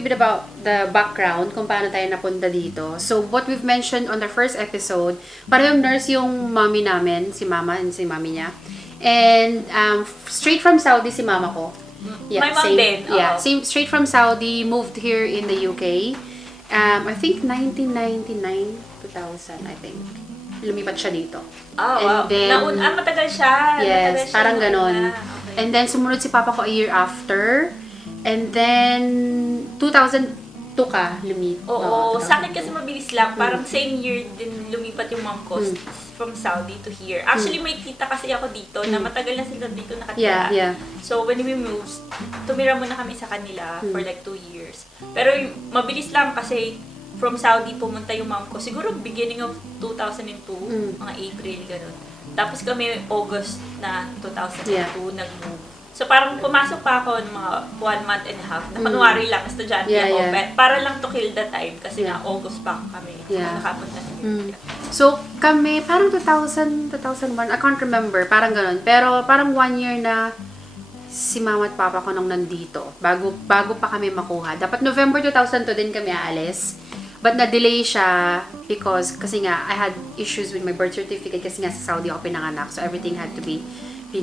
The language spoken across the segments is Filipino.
you a bit about the background kung paano tayo napunta dito. So, what we've mentioned on the first episode, parehong nurse yung mommy namin, si mama and si mommy niya. And straight from Saudi si mama ko. Yeah, my mom din. Yeah, same, straight from Saudi, moved here in the UK. I think 1999, 2000, I think. Lumipat siya dito. Oh, wow. Then, matagal siya. Yes, matagal siya parang ganon. Okay. And then, sumunod si papa ko a year after. And then, 2002 ka, lumipat. Oo, sa akin kasi mabilis lang. Parang same year din lumipat yung mom ko from Saudi to here. Actually, may tita kasi ako dito na matagal na sila dito nakatira. Yeah. So, when we moved, tumira muna kami sa kanila for like 2 years. Pero mabilis lang kasi from Saudi pumunta yung mom ko. Siguro beginning of 2002, mga April, gano'n. Tapos kami August na 2002 nag-move. So, parang pumasok pa ako ng mga 1 month and a half. Na kunwari lang, estudyante ako. Para lang to kill the time. Kasi na August pa kami. Nakapunta sa So, kami, parang 2000, 2001, I can't remember. Parang ganun. Pero, parang 1 year na si mama at papa ko nung nandito. Bago pa kami makuha. Dapat November 2002 din kami aalis. But na-delay siya because, kasi nga, I had issues with my birth certificate kasi nga sa Saudi ako pinanganak. So, everything had to be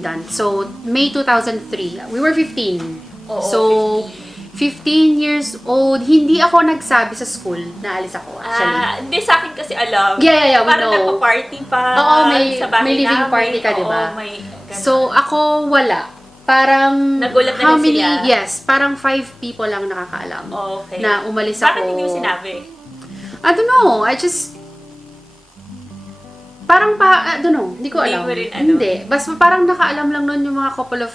done. So, May 2003, we were 15. So, 15 years old, hindi ako nagsabi sa school na alis ako, actually. Hindi, sa akin kasi alam. Yeah, we parang know. nagpa-party pa sa bahay may living namin. party ka, diba? May So, ako, wala. Parang, nagulat na how rin many, sila? Yes, parang 5 people lang nakakaalam Okay. na umalis ako. Bakit hindi mo sinabi? I don't know, I don't know, hindi ko alam. Hindi. Basta parang nakaalam lang nun yung mga couple of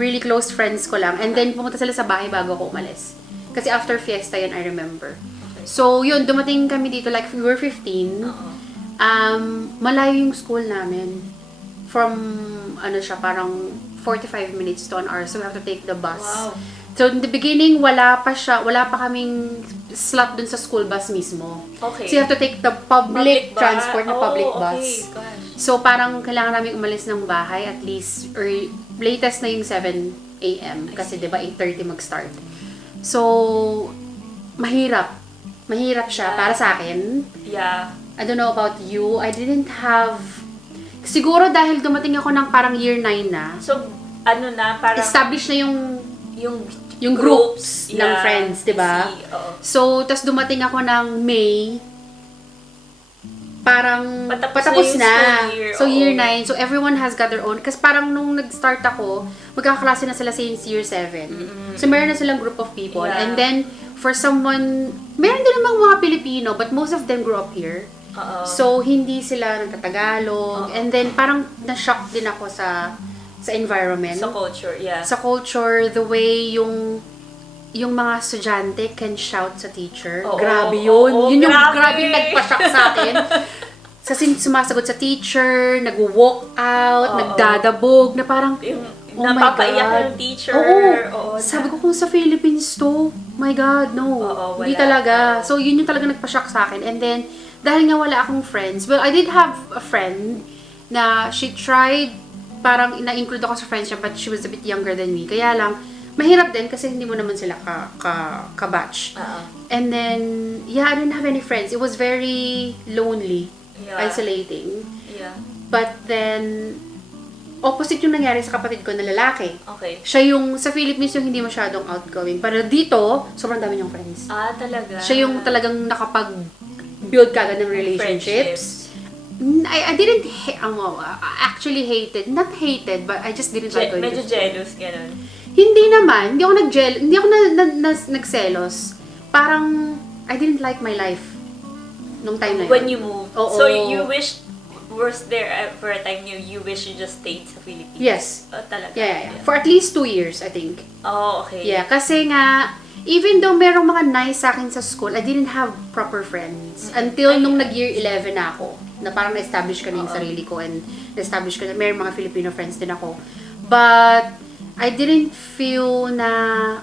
really close friends ko lang. And then, pumunta sila sa bahay bago ako umalis. Kasi after fiesta yun, I remember. Okay. So, yun, dumating kami dito, like, we were 15. Malayo yung school namin. From, parang 45 minutes to an hour. So, we have to take the bus. Wow. So, in the beginning, wala pa kaming slot dun sa school bus mismo. Okay. So, you have to take the public transport na public bus. Gosh. So, parang kailangan namin umalis ng bahay at least, or latest na yung 7 a.m. Kasi, di ba, 8:30 mag-start. So, mahirap. Mahirap siya para sa akin. Yeah. I don't know about you. I didn't have... Siguro dahil dumating ako ng parang year 9 na. So, parang... Established na yung groups ng friends, di ba? So, tas dumating ako ng May, parang patapos na. So, year 9. So, everyone has got their own. Kasi parang nung nag-start ako, magkakaklase na sila since year 7. So, meron na silang group of people. Yeah. And then, for someone, meron din namang mga Pilipino, but most of them grew up here. So, hindi sila nagtatagalog. And then, parang na-shock din ako sa environment. Sa culture, yeah. Sa culture, the way yung mga estudyante can shout sa teacher. Grabe yun. Yun yung grabe nagpa-shock sa akin. Kasi sumasagot sa teacher, nag-walk out, nagdadabog, na parang, oh my God. Ng teacher. Sabi ko kung sa Philippines to, my God, no. Hindi talaga. So, yun yung talaga nagpa-shock sa akin. And then, dahil nga wala akong friends, well, I did have a friend na she tried parang na-include ako sa friendship but she was a bit younger than me. Kaya lang, mahirap din kasi hindi mo naman sila ka-batch. And then, I didn't have any friends. It was very lonely, isolating. Yeah. But then, opposite yung nangyari sa kapatid ko na lalaki. Okay. Siya yung, sa Philippines yung hindi masyadong outgoing. Pero dito, sobrang dami niyong friends. Talaga? Siya yung talagang nakapag-build kagad ng relationships. I didn't actually hated. Not hated, but I just didn't like going medyo jealous, gano'n. Hindi naman. Hindi ako nagselos. Parang, I didn't like my life nung time na yun. When you moved. So, you wished, was there for a time you wish you just stayed sa Philippines? Yes. Talaga? Yeah. For at least 2 years, I think. Okay. Yeah, kasi nga, even though merong mga nice sa akin sa school, I didn't have proper friends. Until nung nag-year 11 na ako. Na parang na-establish ko na yung sarili ko and na-establish ko na mayroong mga Filipino friends din ako. But, I didn't feel na,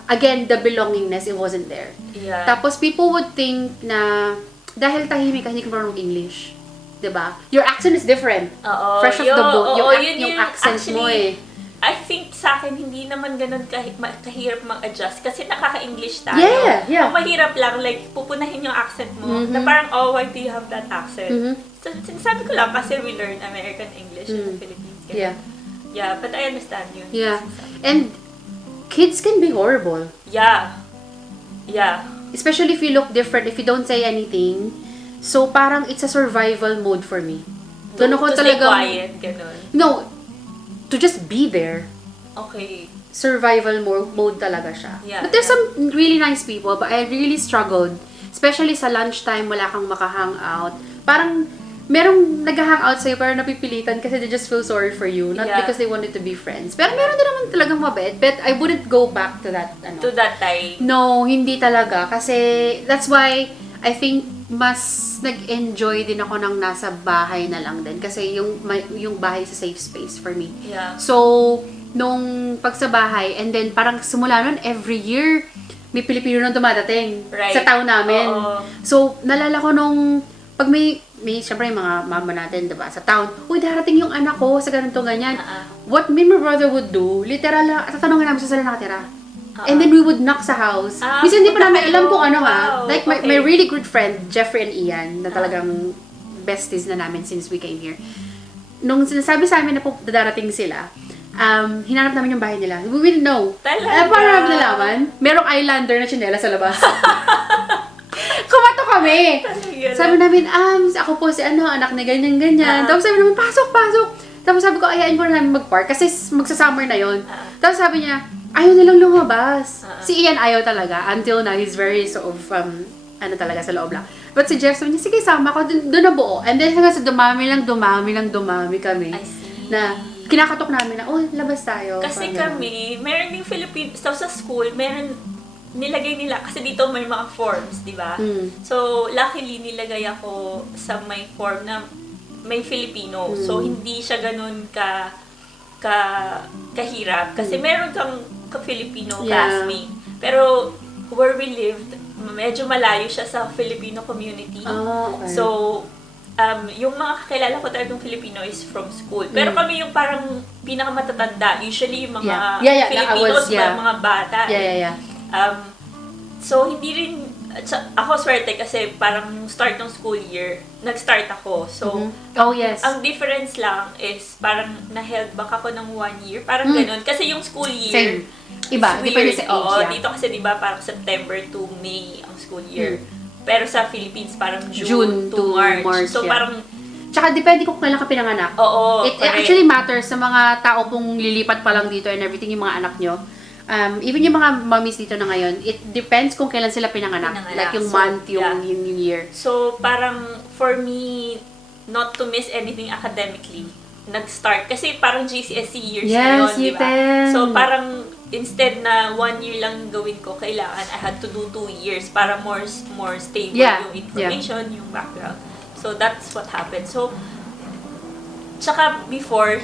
again, the belongingness, it wasn't there. Yeah. Tapos, people would think na, dahil tahimik ka, hindi ka marunong English. Diba? Your accent is different. Fresh off the boat. Yung accent mo eh. I think sa akin, hindi naman ganun kahirap mag-adjust kasi nakaka-English tayo. Yeah. Ang mahirap lang, like, pupunahin yung accent mo, na parang, why do you have that accent? So, sinasabi ko lang kasi we learn American English in the Philippines. Ganun. Yeah, but I understand yun. Yeah. And kids can be horrible. Yeah. Especially if you look different, if you don't say anything. So, parang it's a survival mode for me. Doon ako to stay talagang... quiet, ganun. No, to just be there. Okay. Survival mode talaga siya. Yeah, But there's some really nice people, but I really struggled. Especially sa lunchtime, wala kang maka-hangout. Parang, merong nag-hangout sa'yo, pero napipilitan kasi they just feel sorry for you. Not because they wanted to be friends. Pero meron din naman talagang mabait. But I wouldn't go back to that, To that time. No, hindi talaga. Kasi, that's why, I think, mas nag-enjoy din ako ng nasa bahay na lang din. Kasi yung bahay is a safe space for me. Yeah. So, nung pag sa bahay, and then parang simula nun, every year, may Pilipino nang dumadating sa town namin. Oo. So, nalala ko nung, pag may syempre yung mga mama natin, diba, sa town, uy, darating yung anak ko sa ganito, ganyan. What me and my brother would do, literal, tatanungin namin sa sila nakatira. And then we would knock sa house. Minsan hindi pa namin alam kung ano Like my really good friend, Jeffrey and Ian, na talagang besties na namin since we came here. Nung sinasabi sa amin na darating sila, hinanap namin yung bahay nila. We didn't know. Talaga? Paano namin nalaman? Merong Islander na tsinela sa labas. Kumato kami. Sabi namin, ako po si anak ni ganyan-ganyan. Tapos sabi namin, pasok. Tapos sabi ko, ayain mo na namin mag-park kasi magsa-summer na yon. Tapos sabi niya, ayaw nilang lumabas. Si Ian ayaw talaga. Until now, he's very sort of, talaga sa loob lang. But si Jeff, sabi niya, sige, sama ko. Doon na buo. And then hanggang sa dumami kami. I see. Na kinakatok namin na, labas tayo. Kasi kami, meron ding Philippine, so sa school, nilagay nila, kasi dito may mga forms, di ba? So, luckily, nilagay ako sa may form na may Filipino. So, hindi siya ganun kahirap. Kasi meron kang ka-Filipino classmate. Pero, where we lived, medyo malayo siya sa Filipino community. Okay. So, yung mga kakilala ko talagang Filipino is from school. Pero kami yung parang pinakamatatanda. Usually, yung mga Filipinos, mga bata. So, hindi rin, ako swerte kasi parang start ng school year, nag-start ako. So, ang difference lang is parang na-held back ako ng 1 year. Parang ganun. Kasi yung school year, iba, depende sa age. Dito kasi diba parang September to May ang school year. Pero sa Philippines, parang June to March. So, parang... Tsaka depende kung kailan ka pinanganak. Oo, It actually matters sa mga tao pong lilipat pa lang dito and everything, yung mga anak nyo. Even yung mga mommies dito na ngayon, it depends kung kailan sila pinanganak. Like yung month, yung year. So, parang for me, not to miss anything academically, nag-start. Kasi parang GCSE years na yun, di ba? So, parang instead na 1 year lang gawin ko, kailangan I had to do 2 years para more stable yung information, yung background. So, that's what happened. So, tsaka before,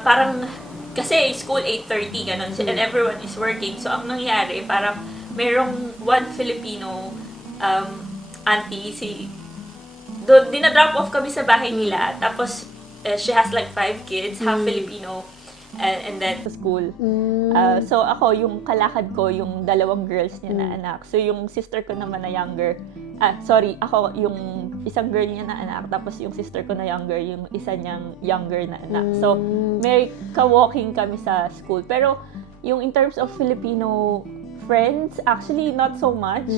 parang, kasi school 8:30, ganun, and everyone is working. So, ang nangyari, parang merong one Filipino auntie, dinadrop off kami sa bahay nila. Tapos, she has like 5 kids, half Filipino, and then sa school. So, ako, yung kalakad ko, yung 2 girls niya na anak. So, yung sister ko naman na younger, ako, yung isang girl niya na anak, tapos yung sister ko na younger, yung isa niyang younger na anak. So, may ka-walking kami sa school. Pero, yung in terms of Filipino friends, actually, not so much.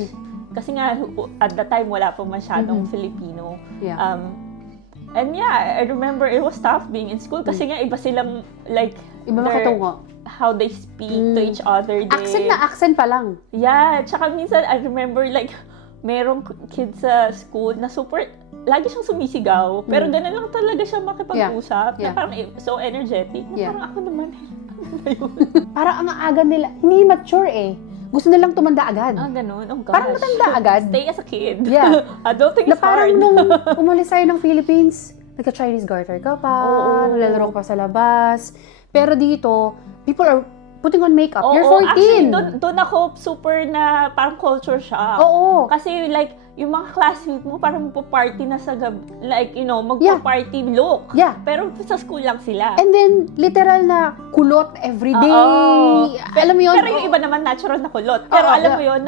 Kasi nga, at the time, wala pa masyadong Filipino. And I remember it was tough being in school kasi nga iba silang, like, iba makatungo. How they speak to each other. Accent pa lang. Yeah, tsaka minsan, I remember, like, merong kids sa school na super, lagi siyang sumisigaw, pero ganun lang talaga siya makipag-usap, na parang so energetic. Parang ako naman, parang ang aga nila, hindi mature eh. Gusto nilang tumanda agad. Ganun. Oh gosh. Parang matanda agad. Stay as a kid. Yeah. Adulting is hard. Parang nung umalis tayo ng Philippines, nagka-Chinese garter ka pa, nalalaro ka pa sa labas. Pero dito, people are putting on makeup. You're Oo, 14. actually, doon ako super na parang culture shock. Oo. Kasi like, yung mga classmates mo parang magpa-party na sa gabi. Like, magpa-party look. Yeah. Pero sa school lang sila. And then, literal na kulot everyday. Oo. Alam mo yun? Pero yung iba naman natural na kulot. Pero Oo, alam mo yun,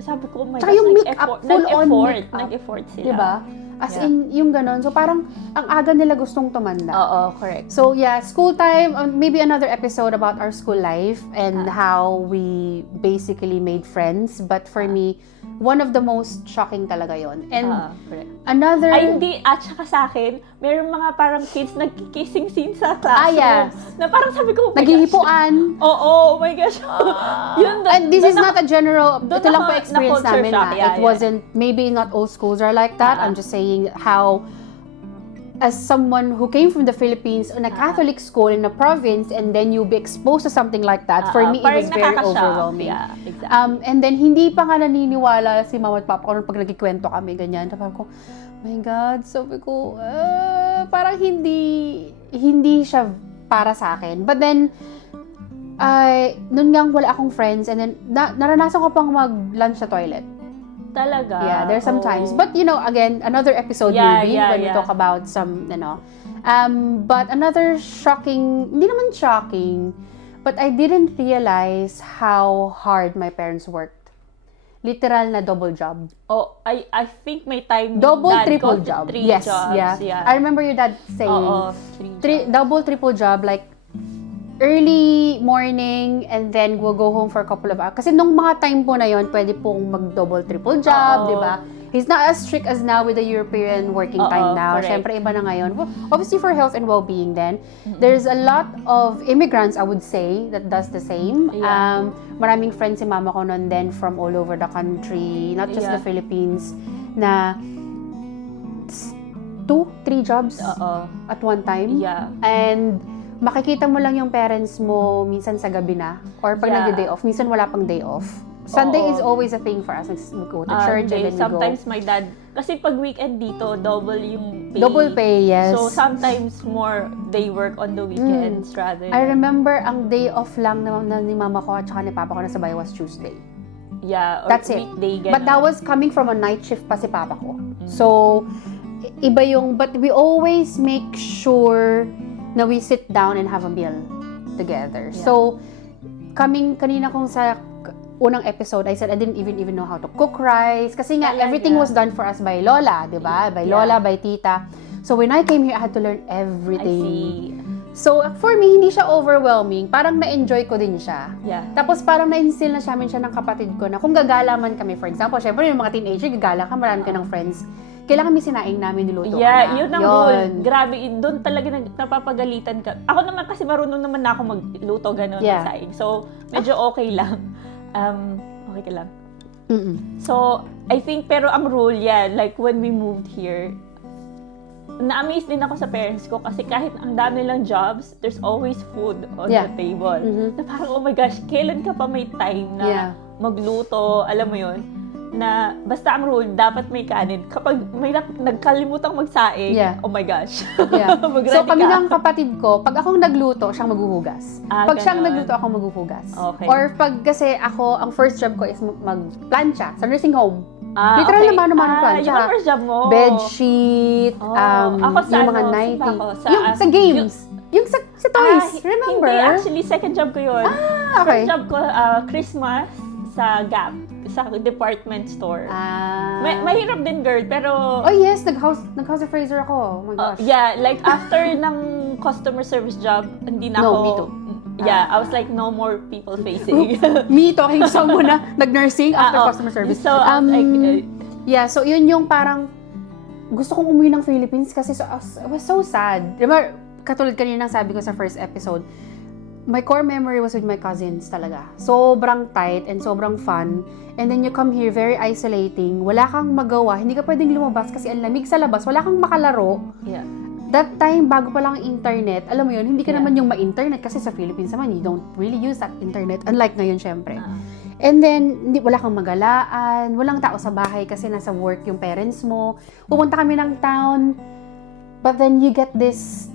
sabi ko, oh my Tsaka gosh, yung makeup, full on makeup. Nag-effort sila. Diba? As in, yung ganon. So, parang, ang aga nila gustong tumanda. Oo, correct. So, yeah, school time, maybe another episode about our school life and how we basically made friends. But for me, one of the most shocking talaga yon. And correct. another... Ay, hindi. At saka sa akin, mayroong mga parang kids nagkikissing scene sa classroom. yes. Na parang sabi ko, oh my Naghihipuan. gosh. Oo, oh my gosh. Yun, And this is not a general, ito lang po experience na-culture namin shock. na. Yeah, It wasn't, maybe not all schools are like that. I'm just saying how, as someone who came from the Philippines on a Catholic school in a province and then you be exposed to something like that, for me, it was very overwhelming. Yeah, exactly. And then, hindi pa nga naniniwala si mama at papa ko nung pag nagkikwento kami, ganyan. Sabi ko, my God, sabi ko, parang hindi siya para sa akin. But then, nun nga wala akong friends and then, naranasan ko pang mag-lunch sa toilet. Talaga? Yeah, there's some times. But, again, another episode maybe when we talk about some, but another shocking, hindi naman shocking, but I didn't realize how hard my parents worked. Literal na double job. Oh, I think may time Double, dad triple ko, job. 3 Yes, jobs. yeah. I remember your dad saying, Oo, 3 jobs. double, triple job, like, early morning and then we'll go home for a couple of hours. Kasi nung mga time po na yon, pwede pong mag-double, triple job, di ba? He's not as strict as now with the European working time now. Correct. Siyempre, iba na ngayon. Well, obviously, for health and well-being then, there's a lot of immigrants, I would say, that does the same. Yeah. Maraming friends si mama ko nun then from all over the country, not just the Philippines, na 2-3 jobs at one time. Yeah. And makikita mo lang yung parents mo minsan sa gabi na or pag nag-day off, minsan wala pang day off. Sunday is always a thing for us. We go to church and then we go. Sometimes my dad, kasi pag weekend dito, double yung pay. Double pay, yes. So sometimes more they work on the weekends rather. I remember ang day off lang na ni mama ko at saka ni papa ko na sabay was Tuesday. Yeah, or That's weekday. it. But that was coming from a night shift pa si papa ko. So, iba yung, but we always make sure na we sit down and have a meal together. Yeah. So, kanina kong sa unang episode, I said I didn't even know how to cook rice. Kasi nga, everything was done for us by Lola, di ba? By Lola, by Tita. So, when I came here, I had to learn everything. I see. So, for me, hindi siya overwhelming. Parang na-enjoy ko din siya. Yeah. Tapos, parang na-instill na siya ng kapatid ko na kung gagala man kami, for example, syempre, yung mga teenager, gagala ka, marami ka ng friends. Kailangan may sinaing namin niluto Yeah, ka na. yun ang rule. Grabe, doon talaga napapagalitan ka. Ako naman kasi marunong naman na ako magluto gano'n ng saing. So, medyo okay lang. Okay ka lang. So, I think, pero ang rule, like when we moved here, na-amaze din ako sa parents ko kasi kahit ang dami lang jobs, there's always food on the table. Na parang, oh my gosh, kailan ka pa may time na magluto, alam mo yun? Na basta ang rule, dapat may kanin. Kapag may nagkalimutang magsaing, oh my gosh. So kami ng kapatid ko, pag akong nagluto, siyang maghuhugas. Pag siyang nagluto, akong maghuhugas. Okay. Or pag kasi ako, ang first job ko is magplancha sa nursing home. Literal na mano-mano plancha. Yung first job mo. Bedsheet, ako sa yung mga nighting. Yung sa games. Yung sa toys, remember? Hindi, actually, second job ko yun. Okay. First job ko, Christmas sa Gap. Sa department store. Mahirap din, girl, pero... Oh yes, nag-house appraiser ako. Oh my gosh. Like after ng customer service job, hindi na ako... No, me too. I was like, no more people facing. Me talking to someone na nag-nursing after customer service. So, I was like... so yun yung parang gusto kong umuwi ng Philippines kasi it was so sad. Diba, katulad kanina sabi ko sa first episode, my core memory was with my cousins talaga. Sobrang tight and sobrang fun. And then you come here, very isolating. Wala kang magawa. Hindi ka pwedeng lumabas kasi ang lamig sa labas. Wala kang makalaro. Yeah. That time, bago pa lang ang internet, alam mo yun, hindi ka naman yung ma-internet kasi sa Philippines naman, you don't really use that internet. Unlike ngayon, syempre. And then, wala kang magalaan, walang tao sa bahay kasi nasa work yung parents mo. Pupunta kami ng town, but then you get this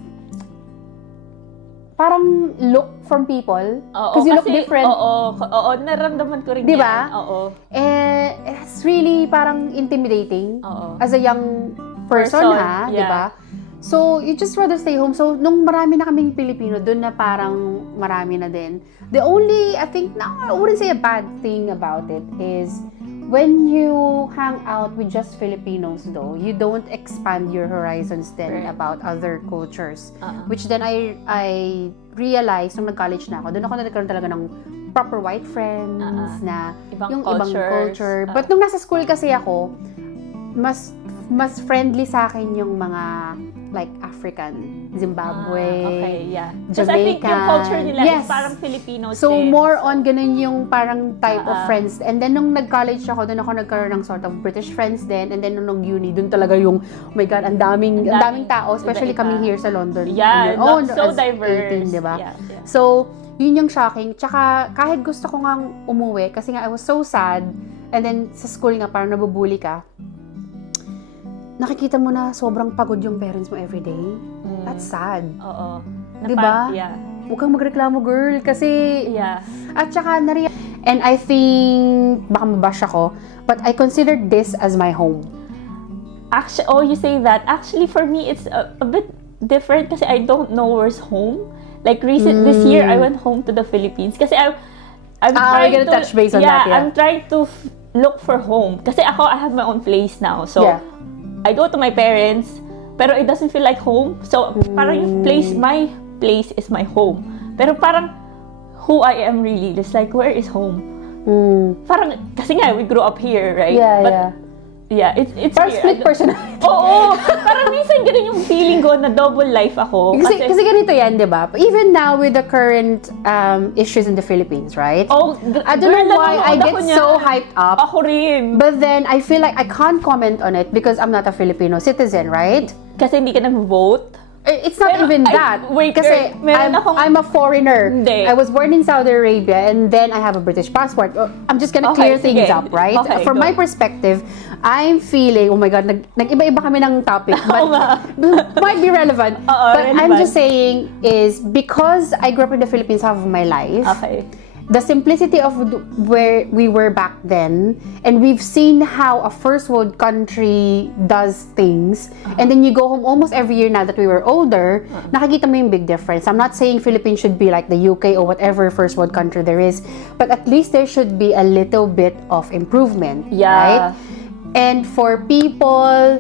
parang look from people. Oo, Because you look kasi, different. Oo, naramdaman ko rin Di yan. ba? Oo. And it's really parang intimidating Oo. as a young person ha, yeah. di ba? So, you just rather stay home. So, nung marami na kaming Pilipino, dun na parang marami na din. The only, I think, no, I wouldn't say a bad thing about it is when you hang out with just Filipinos though, you don't expand your horizons then Right. about other cultures. Which Which then I realized nung nag-college na ako, doon ako nagkaroon talaga ng proper white friends na ibang yung ibang cultures. culture. But nung nasa school kasi ako, mas friendly sa akin yung mga like African, Zimbabwe, okay, yeah. Because I think yung culture nila Yes. is parang Filipino So, din. more on ganun yung parang type of Ah. friends. And then, nung nag-college ako, doon ako nagkaroon ng sort of British friends din. And then, nung uni, doon talaga yung, oh my God, ang daming tao. Especially iba-iba. kami here sa London. Yeah, on your own so as diverse. 18, diba? Yeah. So, yun yung shocking. Tsaka, kahit gusto ko nga umuwi, kasi nga I was so sad. And then, sa school nga, parang nabubuli ka. Nakikita mo na sobrang pagod yung parents mo everyday. That's sad. Oo. Diba? Yeah. Huwag kang magreklamo, girl. Kasi, Yeah. at saka, and I think, baka mabash ako, but I consider this as my home. Actually, you say that. Actually, for me, it's a bit different kasi I don't know where's home. Like, this year, I went home to the Philippines kasi I'm trying we're gonna touch base on yeah, that, yeah. I'm trying to look for home. Kasi I have my own place now. So, Yeah. I go to my parents, pero it doesn't feel like home. So, parang yung my place is my home. Pero parang, who I am really, it's like, where is home? Parang, kasi nga, we grew up here, right? Yeah, But, yeah. Yeah, it's Parang weird. split personality. Oo! Parang minsan ganun yung feeling ko na double life ako. Kasi ganito yan, di ba? Even now with the current issues in the Philippines, right? I don't know why I get so hyped up. Ako rin. But then, I feel like I can't comment on it because I'm not a Filipino citizen, right? Kasi hindi ka nag-vote. It's not Pero, even ay, that. wait, Kasi girl, meron akong- I'm a foreigner. Hindi. I was born in Saudi Arabia and then I have a British passport. I'm just gonna Okay, clear things sige. up, right? Okay, From go. my perspective, I'm feeling, oh my God, nag-iba-iba kami ng topic. Oo nga. But might be relevant. Oo, But I'm relevant. just saying is because I grew up in the Philippines half of my life, Okay. the simplicity of where we were back then, and we've seen how a first world country does things, and then you go home almost every year now that we were older, nakikita mo yung big difference. I'm not saying Philippines should be like the UK or whatever first world country there is, but at least there should be a little bit of improvement, Yeah. right? And for people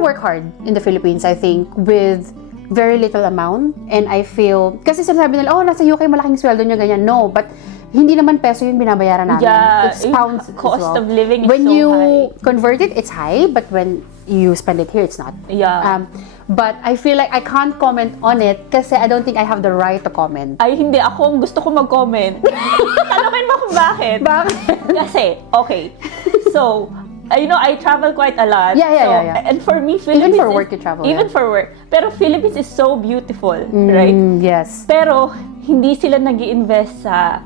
work hard in the Philippines, I think, with very little amount. And I feel, kasi sinasabi nila, oh, nasa UK malaking sweldo nyo, ganyan. No, but hindi naman peso yung binabayaran namin. Yeah, It's pounds as cost well. of living is when so you high. convert it, it's high, but when you spend it here, it's not. Yeah. But I feel like I can't comment on it kasi I don't think I have the right to comment. Ay, hindi. Ako ang gusto ko mag-comment. Tanungin mo kung bakit. Bakit? Kasi, okay. So, I travel quite a lot. Yeah. And for me, Philippines Even for work, you travel, Even yeah. for work. Pero Philippines is so beautiful, right? Yes. Pero, hindi sila nag-i-invest sa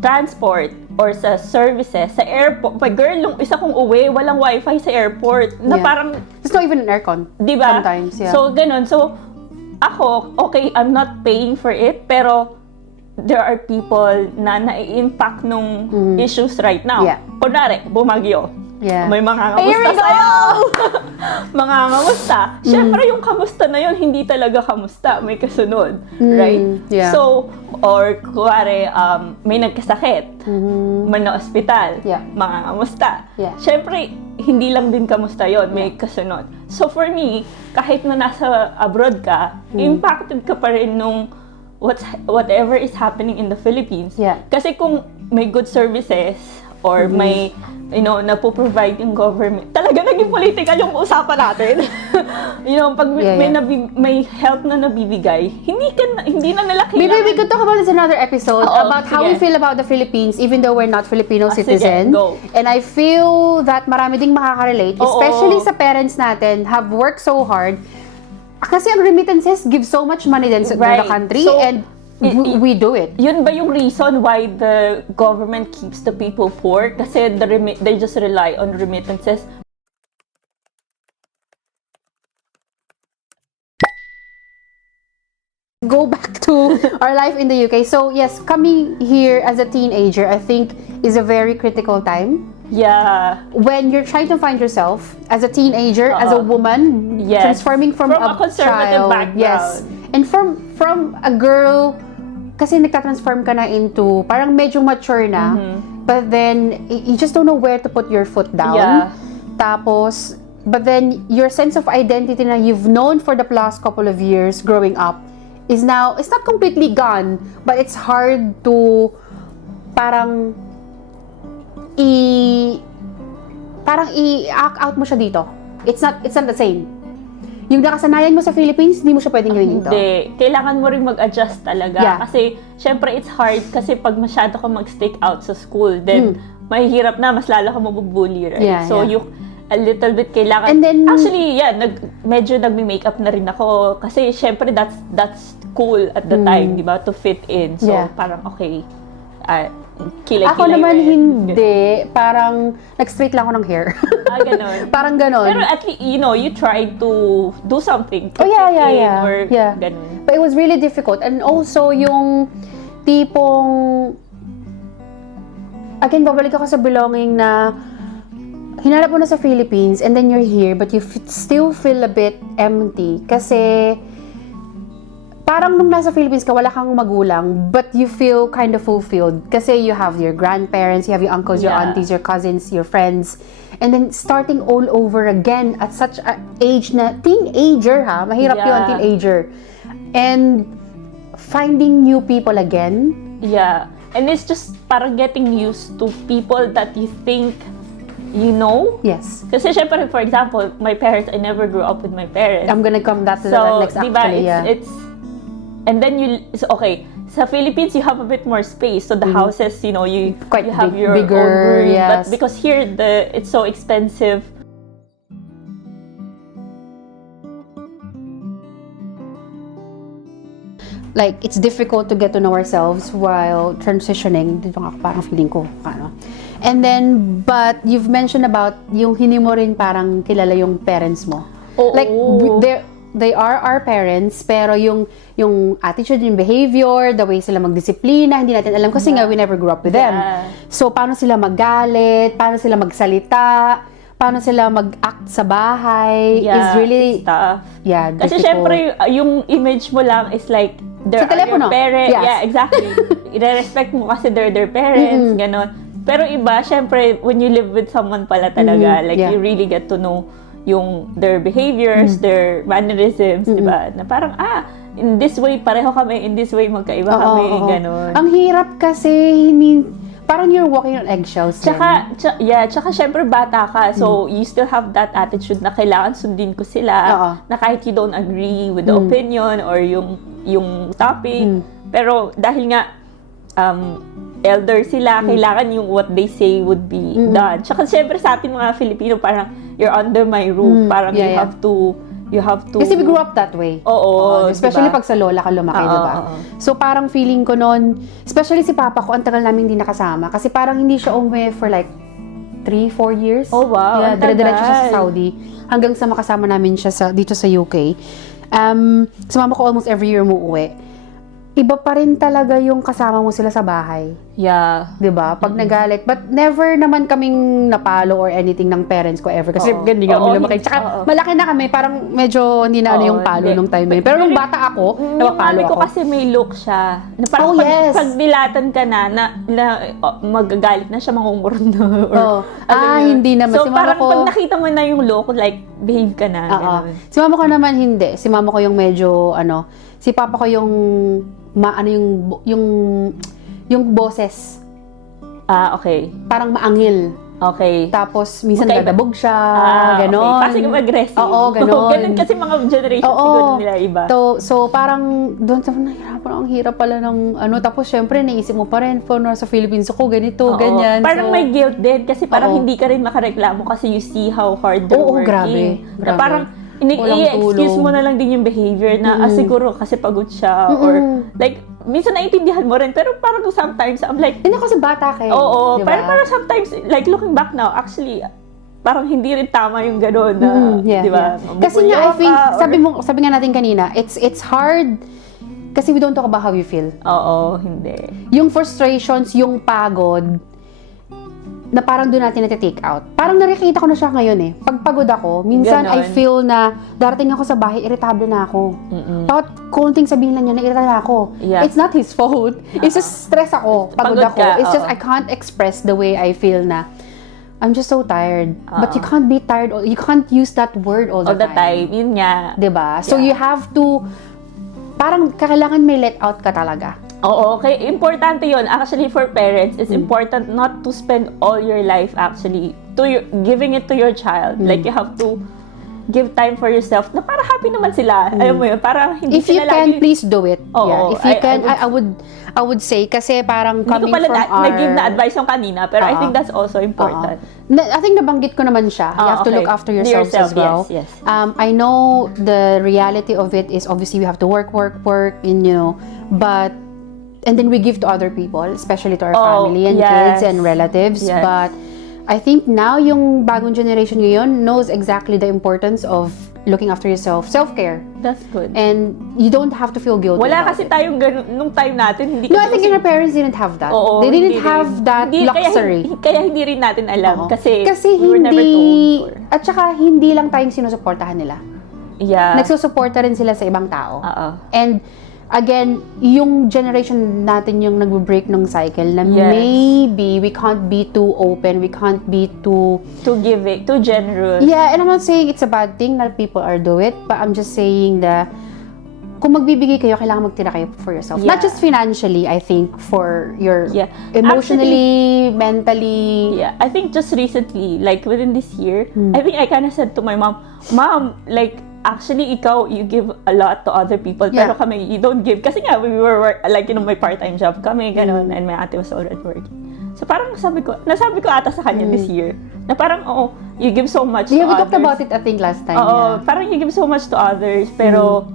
transport or sa services, sa airport. But girl, nung isa kong uwi, walang wifi sa airport. Na Yeah. parang, There's not even an aircon. di ba? Sometimes, yeah. So, ganun. So, ako, okay, I'm not paying for it, pero there are people na nai-impact nung issues right now. Yeah. Kunwari, bumagyo. Yeah. May mga Here we kamusta go! sa'yo! mga kamusta. Siyempre, yung kamusta na yun, hindi talaga kamusta. May kasunod. Right? yeah. So, or kuwari, may nagkasakit. May na-ospital. Yeah. Mga kamusta. Yeah. Siyempre, hindi lang din kamusta yon, may kasunod. So, for me, kahit na nasa abroad ka, impacted ka pa rin nung whatever is happening in the Philippines. Yeah. Kasi kung may good services or may napo-provide yung government. Talaga naging political yung usapan natin. Pag may help na nabibigay, hindi na nila kailangan. Maybe we could talk about this in another episode about how we sige. feel about the Philippines even though we're not Filipino Sige, citizen. go. And I feel that marami ding makaka-relate, especially sa parents natin have worked so hard. Kasi ang remittances give so much money din sa Right. the country So, and we do it. Yun ba yung reason why the government keeps the people poor? Kasi they just rely on remittances. Go back to our life in the UK. So yes, coming here as a teenager, I think is a very critical time. Yeah. When you're trying to find yourself as a teenager, as a woman, Yes. transforming from a conservative child, background. yes, and from a girl, kasi nagtatransform ka na into parang medyo mature na, but then you just don't know where to put your foot down. Yeah. Tapos, but then your sense of identity na you've known for the last couple of years growing up is now, it's not completely gone, but it's hard to parang i-act out mo siya dito. It's not the same. Yung nakasanayan mo sa Philippines, hindi mo siya pwedeng gawin dito. Hindi. Kailangan mo rin mag-adjust talaga. Yeah. Kasi, syempre, it's hard kasi pag masyado ka mag-stick out sa school, then, mahihirap na, mas lalo ka mabubully, right? Yeah, so, yeah. you a little bit kailangan. And then, actually, yeah, medyo nagme-makeup na rin ako. Kasi, syempre, that's cool at the time, di ba? To fit in. So, Yeah. parang, okay, kilay-kilay. ako naman rin. hindi. Parang, nag-straight lang ako ng hair. Ganon. Parang ganon. Pero at least, you tried to do something to Oh, yeah, fit yeah, in yeah. or Yeah. ganon. But it was really difficult. And also, yung tipong, again, babalik ako sa belonging na hinarap mo na sa Philippines and then you're here but you still feel a bit empty. Kasi, parang nung nasa Philippines ka, wala kang magulang, but you feel kind of fulfilled. Kasi you have your grandparents, you have your uncles, your Yeah. aunties, your cousins, your friends. And then starting all over again at such an age na, teenager ha, mahirap Yeah. yun, teenager. And finding new people again. Yeah. And it's just parang getting used to people that you think you know. Yes. Kasi syempre, for example, my parents, I never grew up with my parents. I'm gonna come that to so, the next diba, actually, yeah. it's and then so, okay, sa Philippines, you have a bit more space. So the houses, you Quite you have your bigger, own room. yes. But because here, it's so expensive. Like, it's difficult to get to know ourselves while transitioning. Dito nga parang feeling ko, ano. And then, but you've mentioned about yung hindi mo rin parang kilala yung parents mo. Oo. Like, they are our parents, pero yung attitude, yung behavior, the way sila magdisiplina, hindi natin alam kasi nga we never grew up with them. Yeah. So, paano sila maggalit, paano sila magsalita, paano sila mag-act sa bahay, is really, tough. yeah, Kasi difficult. syempre, yung image mo lang is like, they're Sa telepono. your parents. Yes. Yeah, exactly. I-respect mo kasi they're their parents, ganon. Pero iba, syempre, when you live with someone pala talaga, like, yeah. you really get to know their behaviors, their mannerisms, di ba? Na parang, in this way, pareho kami, in this way, magkaiba kami, ganon. Ang hirap kasi, parang you're walking on eggshells. Tsaka syempre bata ka, so you still have that attitude na kailangan sundin ko sila, na kahit you don't agree with the opinion or yung topic, pero dahil nga elder sila, kailangan yung what they say would be done. Tsaka syempre sa atin mga Filipino, parang you're under my roof, parang you have to Kasi we grew up that way. Oo, especially diba? pag sa lola ka lumaki, diba? So parang feeling ko noon, especially si papa ko, ang tagal namin hindi nakasama. Kasi parang hindi siya umuwi for like 3-4 years. Oh, wow. Yeah, ang tagal. dire-diretso siya sa Saudi. Hanggang sa makasama namin siya dito sa UK. Sumama ko almost every year umuwi. Iba pa rin talaga yung kasama mo sila sa bahay. Yeah. 'Di ba? Pag nagalit, but never naman kaming napalo or anything ng parents ko ever kasi hindi kami lumaki. Tsaka malaki na kami, parang medyo hindi na ano yung palo nung time na yun. Pero nung bata ako, napapalo mami ko ako. kasi may look siya. Na parang pag dilatan ka na magagalit na siya, mangungurot na. Hindi naman. So Si mama parang ko, pag nakita mo na yung look, like, behave ka na. ganun. Si mama ko naman hindi. Si mama ko yung medyo, si papa ko yung, yung boses. Okay. Parang maangil. Okay. Tapos, minsan Magkaiba. dadabog siya, ganon. Okay. Kasi aggressive. Oo, ganon. Ganon kasi mga generation siguro nila iba. So, parang, doon sa nahirapan, ang hirap pala ng, tapos syempre, naisip mo pa rin, sa Philippines ako, ganito, ganyan. Parang so, may guilt din kasi parang hindi ka rin makareklamo kasi you see how hard they're working. Na parang, i-excuse mo na lang din yung behavior na, siguro kasi pagod siya, or like, minsan naiintindihan mo rin, pero parang sometimes, I'm like, hindi kasi bata kayo. Oo, diba? parang sometimes, like looking back now, actually, parang hindi rin tama yung gano'n na, di ba? Kasi nga, I think, sabi nga natin kanina, it's hard Kasi we don't talk about how we feel. Oo, hindi. Yung frustrations, yung pagod, na parang doon natin na-take out. Parang nakikita ko na siya ngayon eh. Pag pagod ako, minsan Ganon. I feel na darating ako sa bahay, irritable na ako. Bakit konting sabihin lang niya, na-irritable na ako. Yeah. It's not his fault. It's just stress ako. Pagod Pagod ako. ka, It's just oo. I can't express the way I feel na I'm just so tired. But you can't be tired. You can't use that word all the time. Yun nga. Diba? So Yeah. you have to, parang kailangan may let out ka talaga. Oo, okay. Importante yun. Actually, for parents, it's important not to spend all your life actually giving it to your child. Like, you have to give time for yourself na para happy naman sila. Alam mo yun, para hindi If you sila can, lagi... please do it. Oo, Yeah. If you can, would- I would say, kasi parang Hindi ko coming pala from our... nag-give na advice yung kanina, pero I Oo. think that's also important. I think nabanggit ko naman siya. You have to okay. look after yourselves as well. Yes. I know the reality of it is obviously we have to work, and but and then we give to other people, especially to our family and kids and relatives. Yes. But I think now yung bagong generation ngayon knows exactly the importance of looking after yourself, self-care. That's good. And you don't have to feel guilty. Wala about kasi it. tayong ganun, nung time natin, hindi No, I kasi think our parents didn't have that. Oo, They didn't hindi have rin. that Hindi, luxury. Kaya hindi rin natin Oo. alam. Kasi we were hindi, never told. at saka hindi lang tayong sinusuportahan nila. Yeah. Nagsusuporta rin sila sa ibang tao. Oo. And again, yung generation natin yung nagbe-break ng cycle na Yes. maybe we can't be too open, we can't be too... To give it, too generous. Yeah, and I'm not saying it's a bad thing that people are do it, but I'm just saying that kung magbibigay kayo, kailangan magtira kayo for yourself. Yeah. Not just financially, I think, for your Yeah. emotionally, mentally. Yeah, I think just recently, like within this year, I think I kind of said to my mom, like, actually, ikaw, you give a lot to other people, Yeah. pero kami, you don't give. Kasi nga, we were, like, may part-time job kami, gano'n, and my ate was already working. So, parang nasabi ko ata sa kanya this year, na parang, you give so much Yeah, to we others. talked about it, I think, last time. Oo, Yeah. parang you give so much to others, pero,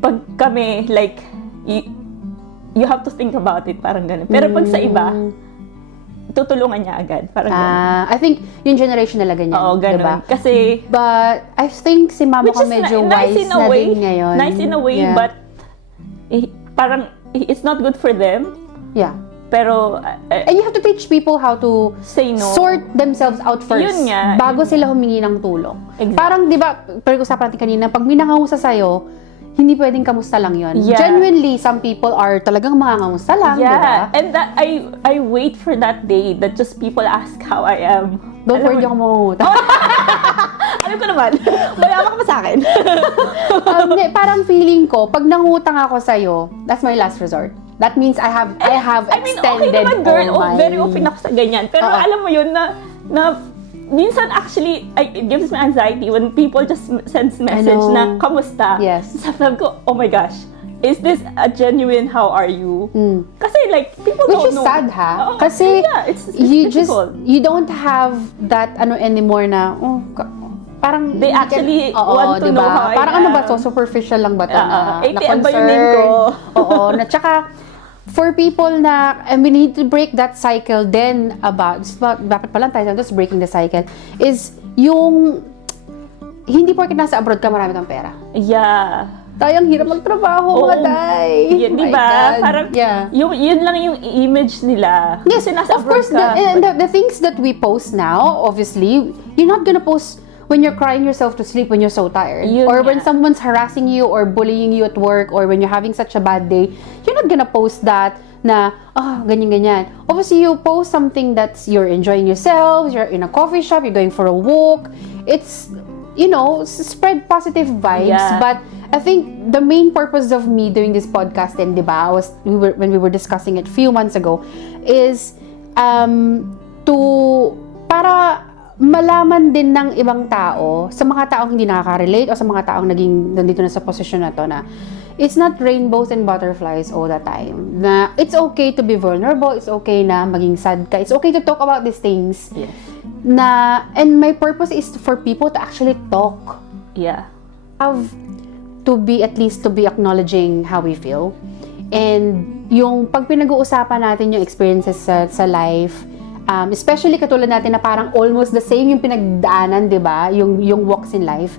pag kami, like, you have to think about it, parang gano'n. Pero pag sa iba, tutulungan niya agad, parang gano'n. I think yung generation nila ganyan. Oo, gano'n. Diba? Kasi, But I think si mama which ko is medyo nice wise in a na way, din ngayon. nice in a way, Yeah. but parang it's not good for them. Yeah. Pero And you have to teach people how to say no. sort themselves out first Yun nga, bago yun sila humingi ng tulong. Exactly. Parang, di ba, pag-usapan natin kanina, pag may nangangusa sa'yo, hindi pwedeng kamusta lang yon. Yeah. Genuinely, some people are talagang mangangamusta lang, di ba? Yeah, and that I wait for that day that just people ask how I am. Don't worry, Alam di ako mangungutang. Alam ko naman. Mayaman ka pa sa akin. Parang feeling ko, pag nangutang ako sa'yo, that's my last resort. That means I have I mean, okay extended naman, girl. all my... Very open ako sa ganyan. Pero Oo. alam mo yun na minsan actually, it gives me anxiety when people just sends message know. na, kamusta? Yes. Sabi ko, oh my gosh, is this a genuine how are you? Kasi like, people Which don't is know. sad, ha? Oo, Kasi yeah, it's difficult. you don't have that anymore na, parang They hindi actually oo, want to diba? know how I Parang ano ba am. to? Superficial lang ba to? Na ATM ba yung name concern? ko? Oo. Na tsaka, for people na, and we need to break that cycle then dapat pala tayo just breaking the cycle, is yung, hindi porket nasa abroad ka, marami kang pera. Yeah. Tayo ang hirap magtrabaho, mga day. Yun, My diba? God. Parang, Yeah. yun lang yung image nila. Yes, Kasi nasa of abroad course, ka. the things that we post now, obviously, you're not gonna post when you're crying yourself to sleep when you're so tired. Yun Or when nga. someone's harassing you or bullying you at work or when you're having such a bad day, you're not gonna post that na, ganyan-ganyan. Obviously, you post something that's you're enjoying yourself, you're in a coffee shop, you're going for a walk. It's, spread positive vibes. Yeah. But I think the main purpose of me doing this podcast, and diba, when we were discussing it a few months ago, is para malaman din ng ibang tao, sa mga taong hindi nakaka-relate o sa mga taong nandito na sa posisyon na to, na it's not rainbows and butterflies all the time. Na it's okay to be vulnerable, it's okay na maging sad ka, it's okay to talk about these things. Yes. And my purpose is for people to actually talk. Yeah. Have to be acknowledging how we feel. And yung pag pinag-uusapan natin yung experiences sa life, especially katulad natin na parang almost the same yung pinagdaanan, 'di ba? Yung walks in life.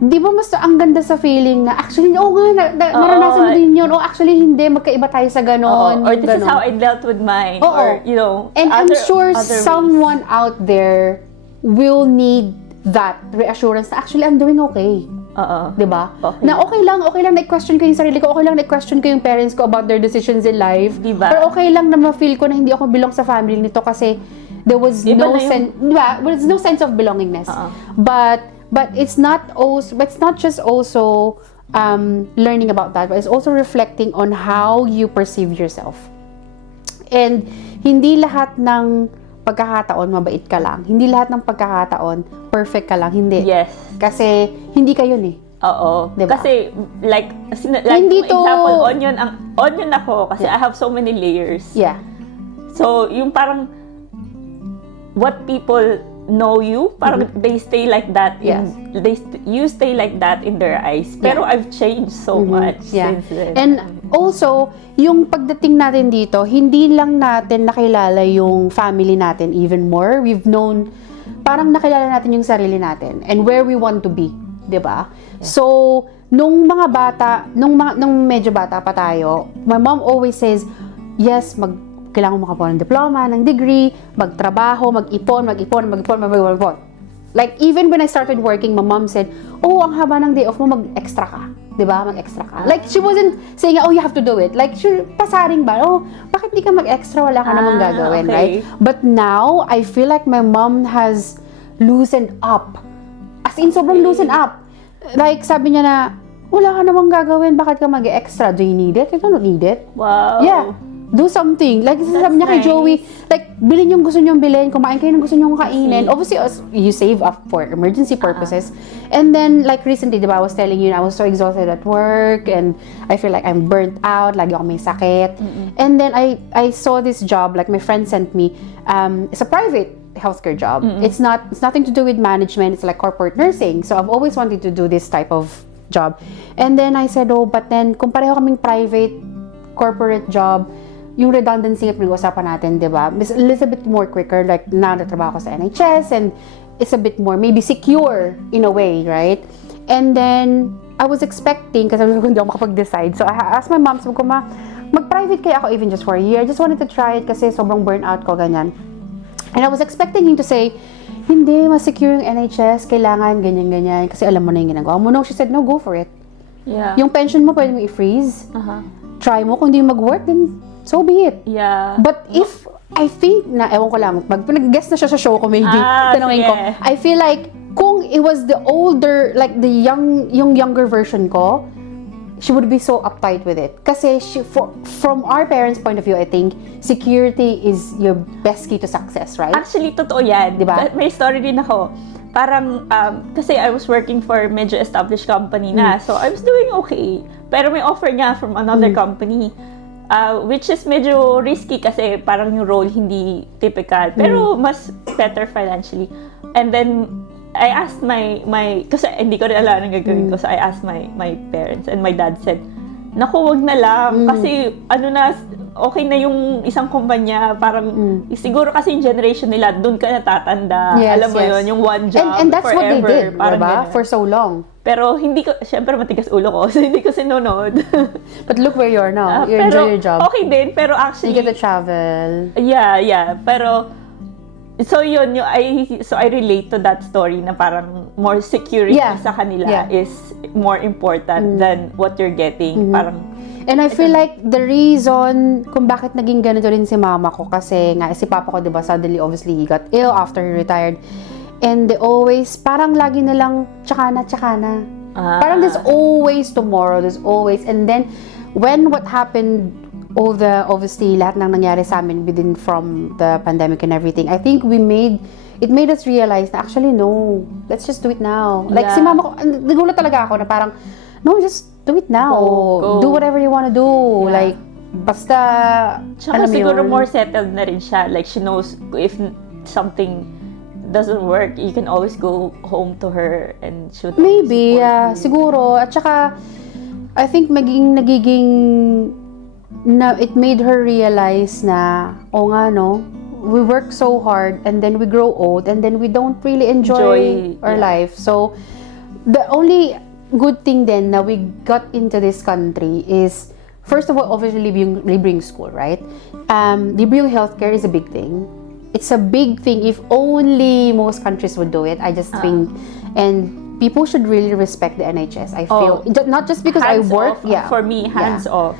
Di ba mas ang ganda sa feeling na actually, naranasan mo din yun. Actually, hindi. Magkaiba tayo sa ganon. Or this is how I dealt with mine. Oo. Or, you know, And I'm sure other someone out there will need that reassurance na actually, I'm doing okay. Di ba? Okay. Na okay lang na-question ko yung sarili ko, okay lang na-question ko yung parents ko about their decisions in life. Diba? Pero okay lang na ma-feel ko na hindi ako belong sa family nito kasi there was no sense, diba? There was no sense of belongingness. But it's not just also learning about that, but it's also reflecting on how you perceive yourself. And hindi lahat ng pagkakataon mabait ka lang. Hindi lahat ng pagkakataon perfect ka lang. Hindi. Yes. Kasi hindi ka yun eh. Oo. Diba? Kasi, Hindi for example, onion ako kasi I have so many layers. Yeah. So, yung parang what people know you, parang they stay like that you stay like that in their eyes. Pero I've changed so much since then. And also, yung pagdating natin dito, hindi lang natin nakilala yung family natin even more. We've known, parang nakilala natin yung sarili natin and where we want to be, 'di ba? So, nung medyo bata pa tayo, my mom always says, yes, kailangan mo makakuha ng diploma, ng degree, magtrabaho, mag-ipon. Like, even when I started working, my mom said, ang haba ng day off mo, mag-extra ka. Diba? Mag-extra ka. Like, she wasn't saying, you have to do it. Like, pasaring ba? Bakit di ka mag-extra? Wala ka namang gagawin, okay. right? But now, I feel like my mom has loosened up. As in, sobrang loosened up. Like, sabi niya na, wala ka namang gagawin, bakit ka mag-extra? Do you need it? You don't need it. Wow. Yeah. Do something. Like, sabi niya kay Joey, like, bilhin yung gusto niyong bilhin, kumain kayo ng gusto niyong kainin. Obviously, you save up for emergency purposes. And then, like, recently, diba, I was telling you, I was so exhausted at work, and I feel like I'm burnt out, lagi ako may sakit. And then, I saw this job, like, my friend sent me, it's a private healthcare job. It's nothing to do with management, it's like corporate nursing. So, I've always wanted to do this type of job. And then, I said, but then, kung pareho kaming private corporate job, yung redundancy at pinag-usapan natin, di ba? It's a little bit more quicker, like, now natrabaho ko sa NHS, and it's a bit more, maybe secure, in a way, right? And then, I was expecting, kasi hindi ako makapag-decide, so I asked my mom, sabi ko, mag-private kaya ako even just for a year. I just wanted to try it kasi sobrang burnout ko, ganyan. And I was expecting him to say, hindi, mas secure yung NHS, kailangan, ganyan-ganyan, kasi alam mo na yung ginagawa mo. No, she said, no, go for it. Yeah. Yung pension mo, pwede mo i-freeze. Try mo, kung di mag-work, then so be it. Yeah. But if, I think na, ewan ko lang, pag nag-guest na siya sa show ko, maybe, tanongin ko, I feel like, kung it was the older, like the yung younger version ko, she would be so uptight with it. Kasi from our parents' point of view, I think, security is your best key to success, right? Actually, totoo yan. Diba? May story din ako. Parang, kasi I was working for medyo established company na, so I was doing okay. Pero may offer niya from another company. Which is medyo risky kasi parang yung role hindi typical, pero mas better financially. And then I asked my kasi hindi ko rin alam ang gagawin ko, so I asked my parents, and my dad said, naku, wag na lang kasi okay na yung isang kumpanya, parang siguro kasi yung generation nila doon ka natatanda. Alam mo yun, yung one job and that's forever, what they did, parang diba? ganun. For so long. Pero hindi ko, syempre matigas ulo ko, so hindi ko sinunod. But look where you are now. You enjoy your job. Okay din, pero actually... You get to travel. Yeah. Pero, so yun, I relate to that story na parang more security sa kanila is more important than what you're getting. Parang, and I feel like the reason kung bakit naging ganito rin si mama ko, kasi nga, si papa ko, diba, suddenly, obviously, he got ill after he retired. And they always, parang lagi nilang, tsaka na. Parang there's always tomorrow, there's always, and then, when what happened, obviously, lahat ng nangyari sa amin from the pandemic and everything, I think it made us realize na actually, no, let's just do it now. Like, si mama ko, nagulat talaga ako na parang, no, just do it now. Go. Do whatever you wanna do. Like, basta, tsaka siguro more settled na rin siya. Like, she knows if something doesn't work, you can always go home to her and she would maybe, siguro. At saka, I think it made her realize na, nga no, we work so hard and then we grow old and then we don't really enjoy our life. So, the only good thing then na we got into this country is, first of all, obviously libreng school, right? Libreng healthcare is a big thing. It's a big thing if only most countries would do it. I just think, and people should really respect the NHS. I feel not just because I work. Off, for me, hands off.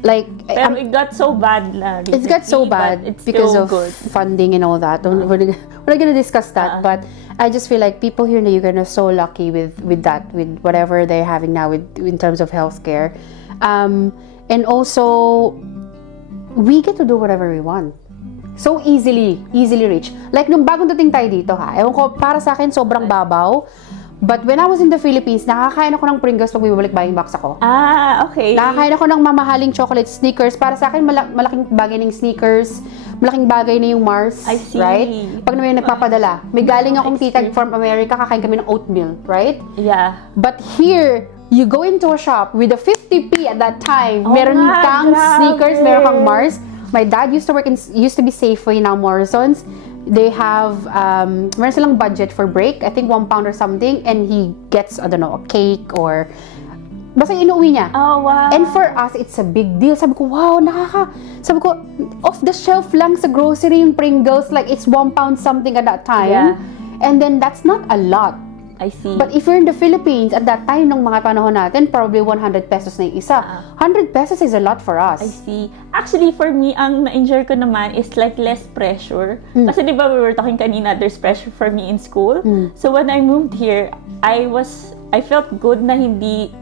Pero it got so bad na recently, it's got so bad it's because still of good. funding and all that. We're not gonna discuss that, but I just feel like people here in the UK are so lucky with that, with whatever they're having now in terms of healthcare, and also we get to do whatever we want. So easily reach. Like nung bagong dating tayo dito ewan ko, para sa akin sobrang babaw. But when I was in the Philippines, nakakain ako ng Pringles pag bibalik buying box ako. Okay. Nakakain ako ng mamahaling chocolate Snickers. Para sa akin, malaking bagay ng Snickers. Malaking bagay na yung Mars. I see. Right? Pag may nagpapadala. May galing akong tita from America, kakain kami ng oatmeal. Right? Yeah. But here, you go into a shop with a 50p at that time. Meron nga, kang grabe. Snickers, meron kang Mars. My dad used to be Safeway, now Morrison's. They have, meron silang budget for break, I think £1 or something, and he gets, I don't know, a cake or, basta inuwi niya. Oh, wow. And for us, it's a big deal. Sabi ko, wow, sabi ko, off the shelf lang sa grocery yung Pringles, like it's £1 something at that time. Yeah. And then that's not a lot. I see. But if you're in the Philippines, at that time, nung mga panahon natin, probably 100 pesos na yung isa. 100 pesos is a lot for us. I see. Actually, for me, ang na-enjoy ko naman is like less pressure. Kasi di ba we were talking kanina, there's pressure for me in school. So when I moved here, I felt good na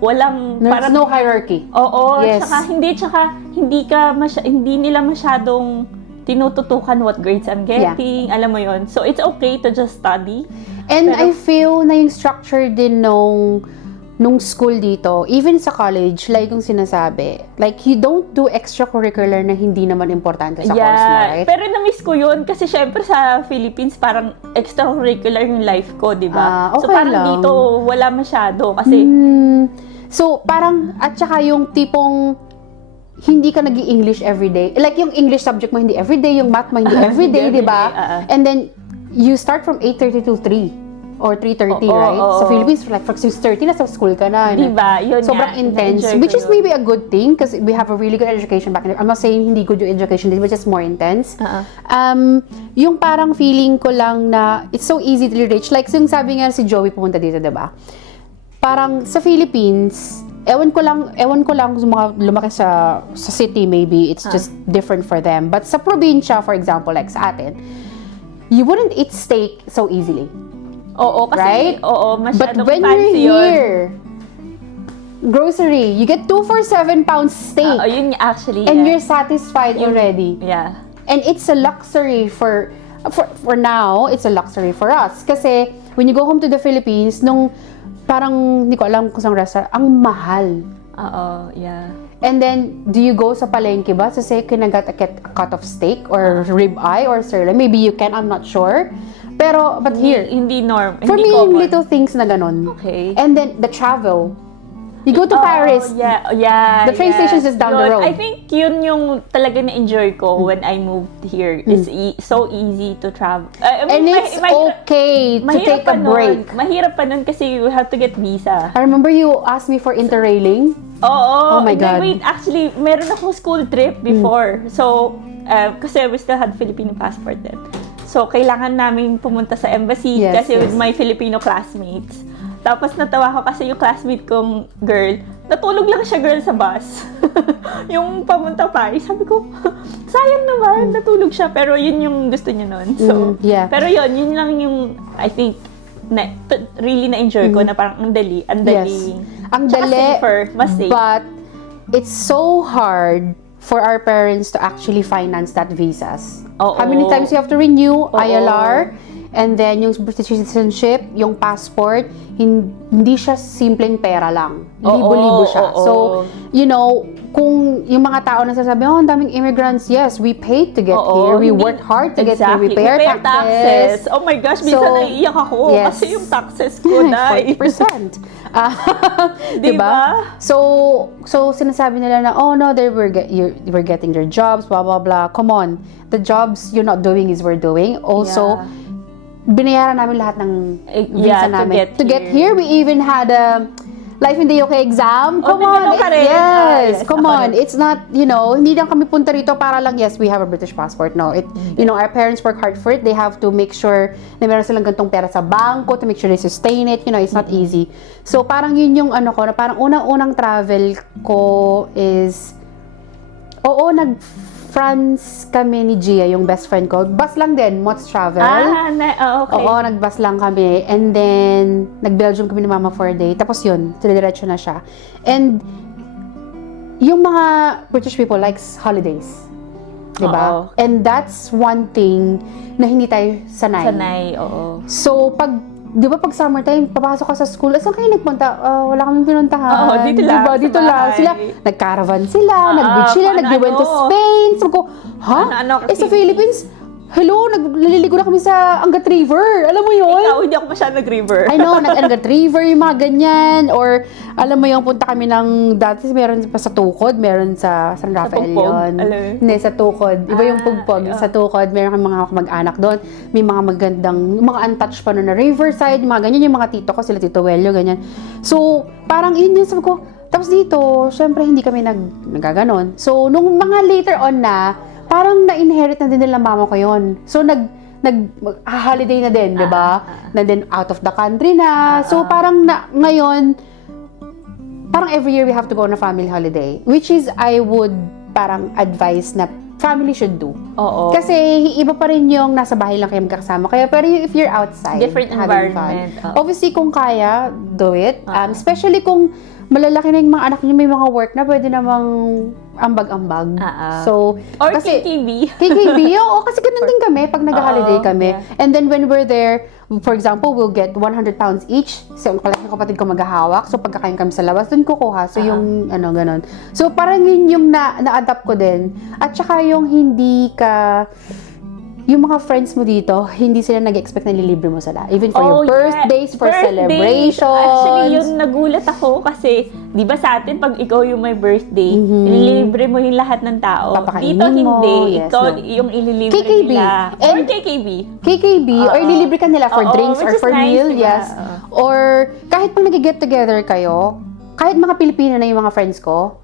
walang There's no hierarchy. Oo, Yes. tsaka hindi nila masyadong tinututukan what grades I'm getting. Alam mo yon. So it's okay to just study. And I feel na yung structure din nung school dito, even sa college, like yung sinasabi, like you don't do extracurricular na hindi naman importante sa course mo, right? Pero na-miss ko yun kasi syempre sa Philippines parang extracurricular yung life ko, di ba? Okay so parang lang. dito wala masyado kasi So parang, at saka yung tipong hindi ka nag-i-English everyday. Like yung English subject mo hindi everyday, yung math mo hindi everyday, di ba? And then you start from 8:30 to 3 or 3:30, right? Sa Philippines, like for 6:30 nasa school ka na. Diba? Yun sobrang nga, intense, na-enjoy which ko is yun. maybe a good thing because we have a really good education back in there. I'm not saying hindi good yung education, but just more intense. Yung parang feeling ko lang na it's so easy to reach. Like yung sabi nga si Joey pumunta dito, diba? Parang sa Philippines, ewan ko lang kung mga lumaki sa city, maybe it's just different for them. But sa probinsya, for example, like sa atin, you wouldn't eat steak so easily. Oo, kasi Right? masyadong But when fancy you're here, grocery, you get 2 for 7 pounds steak. Yun actually. And you're satisfied already. Yeah. And it's a luxury for now, it's a luxury for us. Kasi when you go home to the Philippines, nung parang, hindi ko alam kung saan restaurant, ang mahal. Yeah. And then, do you go sa palengke ba? So say, can I get a cut of steak or rib eye or sirloin? Maybe you can, I'm not sure. Pero, but here, Hindi for hindi me, yung common. little things na ganon. Okay. And then, the travel. You go to Paris. Yeah. The train station is just down the road. I think yun yung talaga na-enjoy ko when I moved here. It's so easy to travel. I And mean, it's okay to take a break. Mahirap pa nun kasi you have to get visa. I remember you asked me for interrailing. Oo. Oh my God. Wait, actually, meron akong school trip before. So, kasi we still had Filipino passport then. So, kailangan namin pumunta sa embassy kasi with my Filipino classmates. Tapos natawa ko kasi yung classmate kong girl, natulog lang siya girl sa bus. Yung pamunta Paris, sabi ko, sayang naman, natulog siya. Pero yun yung gusto niya nun. So, pero yun lang yung, I think, really na-enjoy ko na parang ang dali. Ang Tsaka dali, safer, mas safe. but it's so hard for our parents to actually finance that visas. How many times you have to renew ILR? And then, yung British citizenship, yung passport, hindi siya simpleng pera lang. Libo-libo siya. So, you know, kung yung mga tao na sasabi, ang daming immigrants, yes, we paid to get here. We worked hard to get here. We pay our taxes. Oh my gosh, minsan naiiyak ako kasi yung taxes ko, dahil. 40%. Diba? So sinasabi nila na, oh no, we're getting their jobs, blah, blah, blah. Come on. The jobs you're not doing is we're doing. Also, binayaran namin lahat ng visa to namin. get To get here, we even had a Life in the UK exam. Come on. ka rin. Yes, come ako on. rin. It's not, hindi lang kami punta rito para lang, yes, we have a British passport. No, our parents work hard for it. They have to make sure na meron silang gantong pera sa bangko to make sure they sustain it. It's not easy. So, parang yun yung ko, na parang unang-unang travel ko is, France kami ni Gia, yung best friend ko. Bus lang din, Mott's Travel. Okay. Oo, nagbus lang kami. And then, nag-Belgium kami ni Mama for a day. Tapos yun, diretso na siya. And, yung mga British people likes holidays. Diba? And that's one thing na hindi tayo sanay. Oo. So, di ba pag summertime, papasok ka sa school, saan kayo nagpunta? Wala kaming pinuntahan. Oo, dito lang. Diba? Dito lang. Sila, nag-caravan sila, nag-beach sila, nag-went to Spain. Sabi ko, sa Philippines, hello, naliligo na kami sa Angat River. Alam mo yun? Ikaw, hindi ako masyadong nag-river. I know, nag-Angat River, yung mga ganyan. Or, alam mo yung punta kami ng, dati meron pa sa Tukod, meron sa San Rafael yun. Hindi, sa Tukod. Iba yung Pugpog. Sa Tukod, meron kang mga mag-anak doon. May mga magandang, mga untouched pa na riverside, mga ganyan, yung mga tito ko, sila Tito Welio, ganyan. So, parang yun sabi ko. Tapos dito, syempre hindi kami nagaganon. So, nung mga later on na, parang na-inherit na din nila mama ko yun. So, holiday na din, di ba? Na din out of the country na. So, parang ngayon, parang every year we have to go on a family holiday. Which is, I would parang advise na family should do. Oo. Kasi iba pa rin yung nasa bahay lang kayo magkakasama. Kaya, pero if you're outside, different environment. Obviously, kung kaya, do it. Especially kung malalaki na yung mga anak niyo, may mga work na pwede namang ambag-ambag. So, or kasi, KKB. KKB, oo, kasi ganun din kami pag nag-holiday kami. Yeah. And then when we're there, for example, we'll get 100 pounds each. So, yung kapatid ko maghahawak. So, pagkakain kami sa labas, dun kukuha. So, yung, ganun. So, parang yun yung na-adapt ko din. At saka yung hindi ka, yung mga friends mo dito, hindi sila nag-expect na nililibre mo sila. Even for your birthdays, for celebrations. Actually, yun nagulat ako kasi, di ba sa atin, pag ikaw yung may birthday, nililibre mo yung lahat ng tao. Papakainin Dito hindi. yes, Ikaw yung ililibre KKB. nila. And or KKB. KKB, or ililibre ka nila for drinks or which is for nice, meal, diba? yes. Or kahit pag nag-get together kayo, kahit mga Pilipino na yung mga friends ko,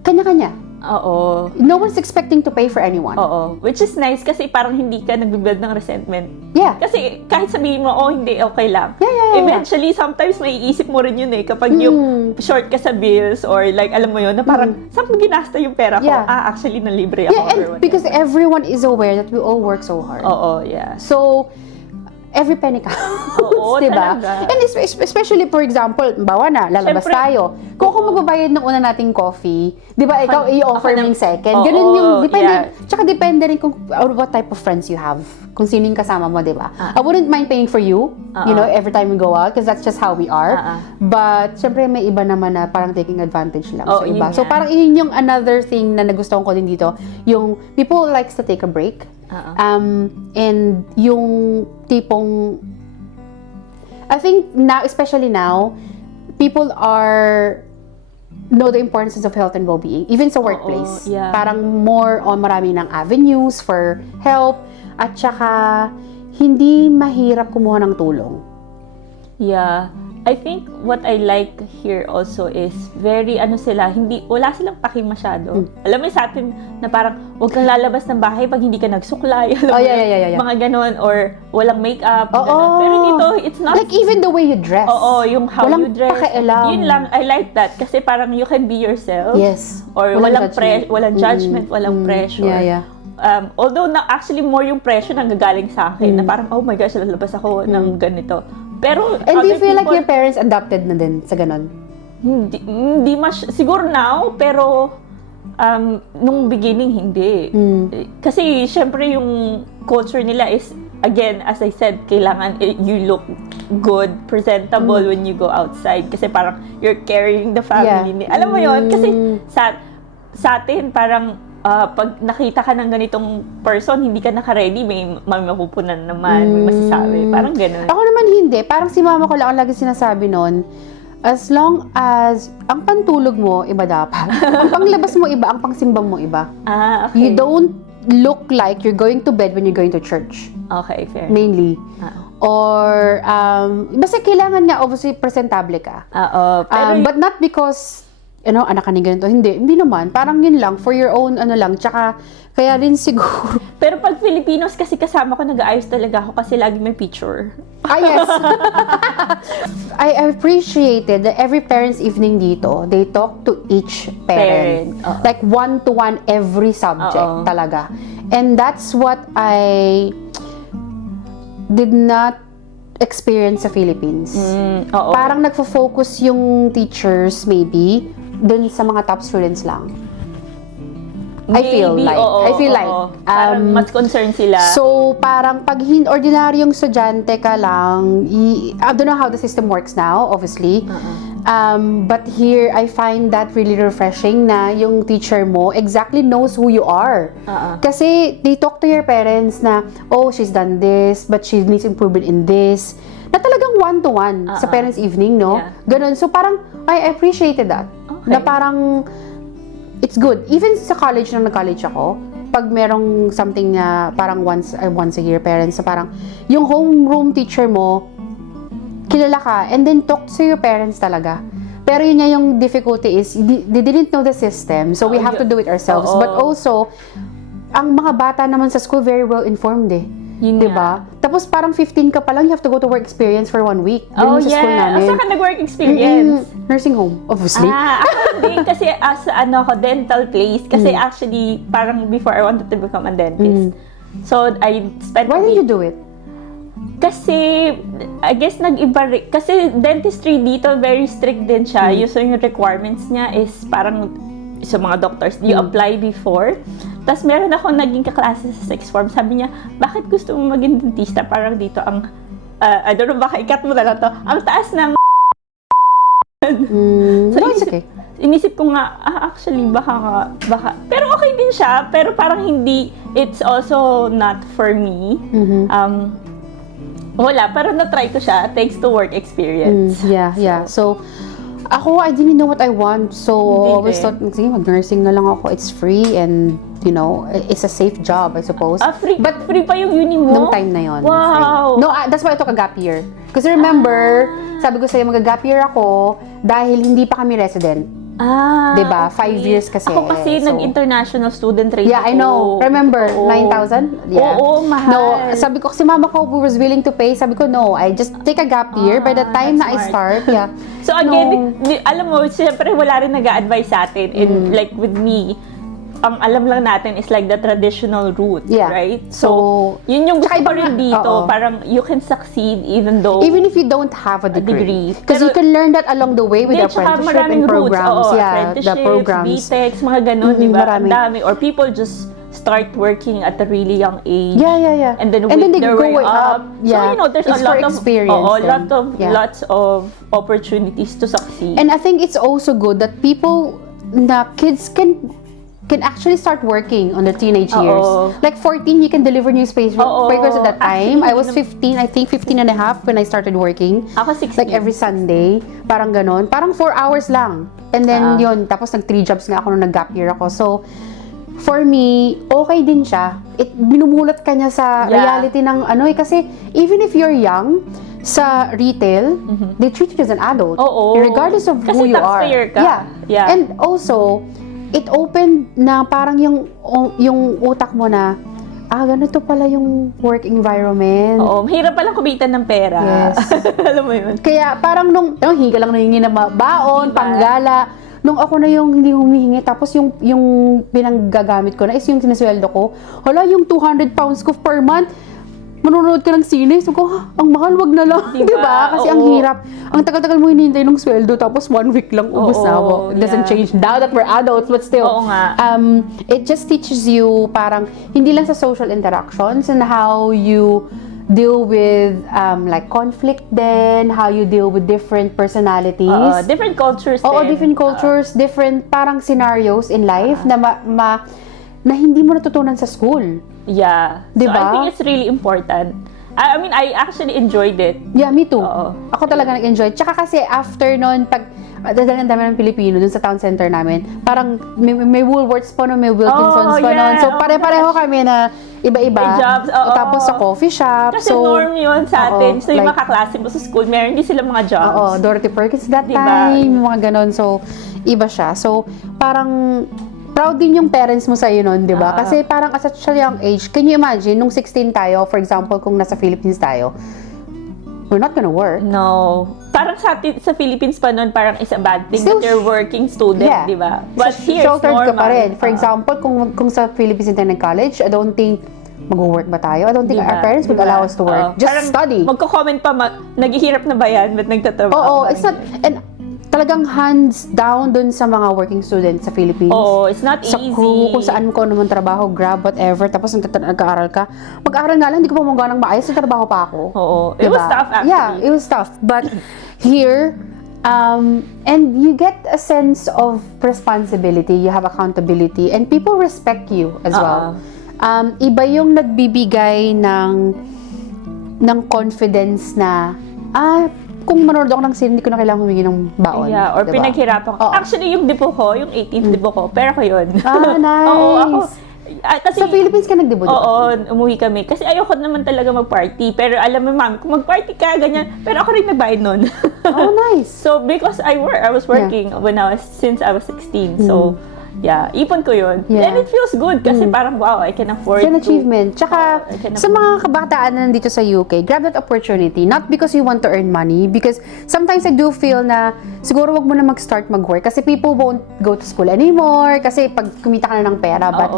kanya-kanya. Oo. No one's expecting to pay for anyone. Oo. Which is nice kasi parang hindi ka nagbibuild ng resentment. Yeah. Kasi kahit sabihin mo, hindi, okay lang. Yeah. Eventually, sometimes may iisip mo rin yun kapag yung short ka sa bills or like, alam mo yun, na parang, saan mo ginasta yung pera ko? Yeah. Actually, nalibre ako. Yeah, and because everyone is aware that we all work so hard. Oo, yeah. So, every penny counts, Oo, diba? talaga. And especially, for example, bawa na, lalabas Siyempre, tayo. Kung ako magbabayad ng una nating coffee, di ba, ikaw i-offer mo yung second. Oo, Ganun yung, depende. yeah. Tsaka depende rin kung what type of friends you have. Kung sino yung kasama mo, di ba? I wouldn't mind paying for you, every time we go out, because that's just how we are. But, syempre, may iba naman na parang taking advantage lang sa iba. So, parang yun yung another thing na nagustuhan ko din dito, yung people likes to take a break. And yung tipong, I think now, especially now, people know the importance of health and well-being, even sa workplace. Yeah. Parang more on marami ng avenues for help, at saka hindi mahirap kumuha ng tulong. Yeah. I think what I like here also is very, wala silang paki masyado. Alam mo sa atin na parang, huwag kang lalabas ng bahay pag hindi ka nagsuklay. Yeah. Mga ganon, or walang makeup. Pero dito, it's not... Like even the way you dress. Oo, yung how walang you dress. pakialam. Yun lang, I like that. Kasi parang you can be yourself. Yes. Or walang judgment, walang pressure. Yeah. Although actually more yung pressure nang gagaling sa akin na parang, oh my gosh, lalabas ako ng ganito. Pero and do you feel like your parents adapted na din sa ganon? Hindi siguro now, pero nung beginning hindi. Kasi syempre yung culture nila is, again, as I said, kailangan you look good, presentable when you go outside. Kasi parang you're carrying the family. Alam mo yon, kasi sa atin parang pag nakita ka ng ganitong person, hindi ka naka-ready, may mapupunan naman, may masasabi. Parang gano'n. Ako naman hindi. Parang si mama ko lang ang lagi sinasabi nun, as long as ang pantulog mo, iba dapat. Ang panglabas mo iba, ang pangsimbang mo iba. Okay. You don't look like you're going to bed when you're going to church. Okay, fair. Mainly. Or, basta kailangan nga, obviously, presentable ka. Oo. Pero But not because, anak ka ni ganito. Hindi naman. Parang yun lang, for your own, lang. Tsaka, kaya din siguro. Pero pag Filipinos kasi kasama ko, nag-aayos talaga ako kasi lagi may picture. Yes. I appreciated that every parents' evening dito, they talk to each parent. Like one-to-one every subject talaga. And that's what I did not experience sa Philippines. Parang nagfo-focus yung teachers maybe dun sa mga top students lang. I feel like. Parang mas concerned sila. So, parang pag ordinaryong estudyante ka lang, I don't know how the system works now, obviously. But here, I find that really refreshing na yung teacher mo exactly knows who you are. Kasi they talk to your parents na, oh, she's done this, but she needs improvement in this. Na talagang one-to-one sa parents' evening, no? Yeah. Ganun. So, parang, I appreciated that. Okay. Na parang, it's good. Even sa college, nung nag-college ako, pag merong something na parang once a year parents, so parang yung homeroom teacher mo, kilala ka, and then talk to your parents talaga. Pero yun nga yung difficulty is, they didn't know the system, so we have to do it ourselves. But also, ang mga bata naman sa school, very well informed eh. Diba? Tapos parang 15 ka pa lang, you have to go to work experience for 1 week. Sa school namin. Saan ka nag-work experience? Nursing home, obviously. Ako din kasi as dental place. Kasi actually, parang before I wanted to become a dentist. So, I spent Why did you do it? Kasi, I guess nag-iba rin. Kasi dentistry dito, very strict din siya. So, yung requirements niya is parang sa mga doctors, you apply before. Tapos meron ako naging kaklase sa sixth form. Sabi niya, bakit gusto mo maging dentista? Parang dito ang, I don't know, baka ikat mo na lang to. Ang taas ng So, it's okay. Inisip ko nga, actually, baka. Pero okay din siya, pero parang hindi, it's also not for me. Wala, pero na-try ko siya thanks to work experience. Yeah. So, ako, I didn't know what I want. So, I always thought, sige, mag-nursing na lang ako. It's free and, it's a safe job, I suppose. Free? But free pa yung uni mo? Nung time na yon. Wow! Free. No, that's why I took a gap year. Kasi remember, sabi ko sa'yo, mag-gap year ako dahil hindi pa kami resident. Diba? Okay. 5 years kasi. Ako kasi nag-international student rate. Yeah, I know. Remember, 9,000? Yeah. Oo, mahal. No, sabi ko, kasi mama ko was willing to pay. Sabi ko, no, I just take a gap year. By the time na I start, So again, alam mo, siyempre wala rin nag-a-advise sa atin. And like with me, ang alam lang natin is like the traditional route, right? So, yun yung gusto ko rin dito. Parang you can succeed even if you don't have a degree. Because you can learn that along the way with the apprenticeship and programs. The programs. BTECs, mga ganun, di ba? Ang dami. Or people just start working at a really young age. Yeah. And then they go way up. Yeah. So, there's it's a lot of experience. Lots of opportunities to succeed. And I think it's also good that kids can actually start working on the teenage years. Like 14, you can deliver papers at that time. I was 15, I think 15 and a half when I started working. Ako 16. Like every Sunday. Parang ganon. Parang 4 hours lang. And then yun, tapos nag-3 jobs nga ako nung nag-gap year ako. So, for me, okay din siya. Binumulat ka niya sa reality ng kasi even if you're young, sa retail, they treat you as an adult. Regardless of who you are. Yeah. And also, it opened na parang yung utak mo na, ganito pala yung work environment. Mahirap palang kumita ng pera. Yes. Alam mo yun. Kaya parang hingi ka lang nahingi na baon, panggala. Nung ako na yung hindi humihingi, tapos yung pinanggagamit ko na is yung sinasweldo ko. Hala, yung 200 pounds ko per month, manonood ka ng sine. So ko, ang mahal, wag na lang. Diba? Kasi ang hirap. Ang tagal-tagal mo hinihintay ng sweldo, tapos 1 week lang ubos na. It doesn't change now that we're adults, but still. It just teaches you parang, hindi lang sa social interactions and how you deal with like conflict then, how you deal with different personalities. Different cultures different cultures, different parang scenarios in life na hindi mo natutunan sa school. Yeah. Diba? So I think it's really important. I mean, I actually enjoyed it. Yeah, me too. Ako talaga nag-enjoy. Tsaka kasi after nun, pag dahil ang dami ng Pilipino dun sa town center namin. Parang may Woolworths pa noon, may Wilkinsons pa noon. So pare-pareho kami na iba-iba. May jobs, oo. Tapos sa coffee shop. Kasi so, norm yun sa atin. So yung like, mga kaklase mo sa school, meron din sila mga jobs. Oo, Dorothy Perkins that Diba? time, yung mga ganon. So, iba siya. So, parang proud din yung parents mo sa'yo nun, di ba? Kasi parang at such a young age, can you imagine, nung 16 tayo, for example, kung nasa Philippines tayo, we're not gonna work. No. Parang sa Philippines pa noon, parang is a bad thing Still, that you're working student, yeah. di ba? But here, it's sheltered normal. ka pa rin. For example, kung sa Philippines tayo nag-college, I don't think mag-work ba tayo? I don't think Diba? our parents would allow us to work. Just Parang study. Magko-comment pa, naghihirap na ba yan? Ba't nagtatrabaho? Oo, Parang it's not, and talagang hands down dun sa mga working students sa Philippines. Oo, it's not Sa easy. crew, kung saan ko naman trabaho, grab, whatever, tapos nag-aaral ka. Mag-aaral nga lang, hindi ko pa magawa ng maayos, trabaho pa ako. Oo. It was tough, actually. Yeah, it was tough. But here, and you get a sense of responsibility, you have accountability, and people respect you as well. Iba yung nagbibigay ng confidence na, kung manonood ako ng scene, hindi ko na kailangan humingi ng baon. Yeah, or diba? pinaghirapan ko. Oo. Actually, yung debut ko, yung 18th debut ko, pero ko yun. Nice! Oo, ako. Kasi, sa Philippines ka nag-debut? Oo, umuwi kami. Kasi ayoko naman talaga mag-party. Pero alam mo, mami, kung mag-party ka, ganyan. Pero ako rin nagbayad nun. Oh, nice! So, because I was working since I was 16. So, yeah, ipon ko yun. Yeah. And it feels good kasi parang, wow, I can afford It's an achievement. Tsaka, I can sa mga kabataan na nandito sa UK, grab that opportunity. Not because you want to earn money, because sometimes I do feel na siguro wag mo na mag-start mag-work kasi people won't go to school anymore kasi pag kumita ka na ng pera. But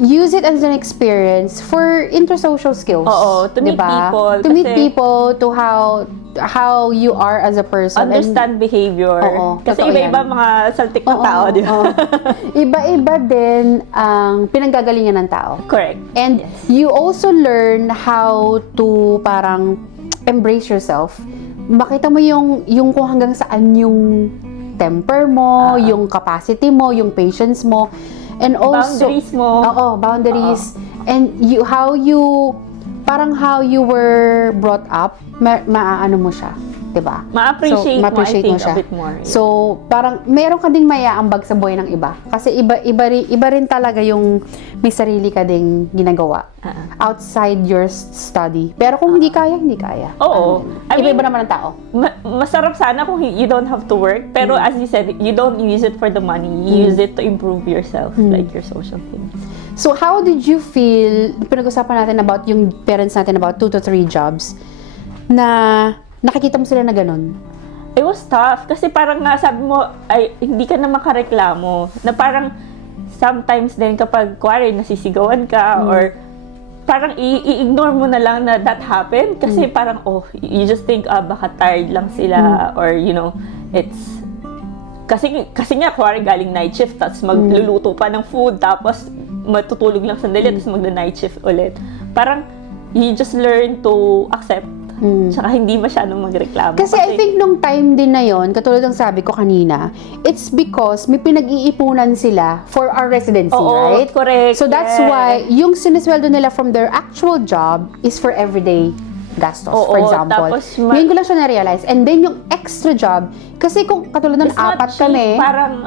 use it as an experience for intersocial skills. Oo, to meet people. To meet people, to how you are as a person. Understand behavior. Oo, kasi totoo iba-iba yan. mga saltik ng tao, di ba? Iba-iba din ang pinanggagalingan ng tao. Correct. And you also learn how to parang embrace yourself. Makita mo yung kung hanggang saan yung temper mo, yung capacity mo, yung patience mo. And also, Boundaries mo. Oo, boundaries. And how you were brought up, maaano mo siya, 'di ba? Ma-appreciate mo, I think, a bit more. Yeah. So, parang meron ka ding maiaambag sa buhay ng iba. Kasi iba rin talaga yung may sarili ka ding ginagawa outside your study. Pero kung hindi kaya, hindi kaya. Oo. Iba-iba naman ang tao. Masarap sana kung you don't have to work. Pero as you said, you don't use it for the money. You use it to improve yourself, like your social things. So, how did you feel, pinag-usapan natin about yung parents natin about 2 to 3 jobs, na nakikita mo sila na ganun? It was tough. Kasi parang nga sabi mo, ay, hindi ka na makareklamo. Na parang sometimes din kapag kuwari nasisigawan ka or parang i-ignore mo na lang na that happened. Kasi parang, you just think, baka tired lang sila or, you know, it's kasi nga, kuwari galing night shift, tapos magluluto pa ng food, tapos matutulog lang sandali, tapos magda-night shift ulit. Parang, you just learn to accept, tsaka hindi masyadong magreklamo. Kasi I think nung time din na yon, katulad ng sabi ko kanina, it's because may pinag-iipunan sila for our residency, right? Correct. So that's why, yung sinisweldo nila from their actual job is for everyday gastos, for example. Tapos Ngayon ko lang siya na-realize. And then yung extra job, kasi kung katulad ng apat kami, parang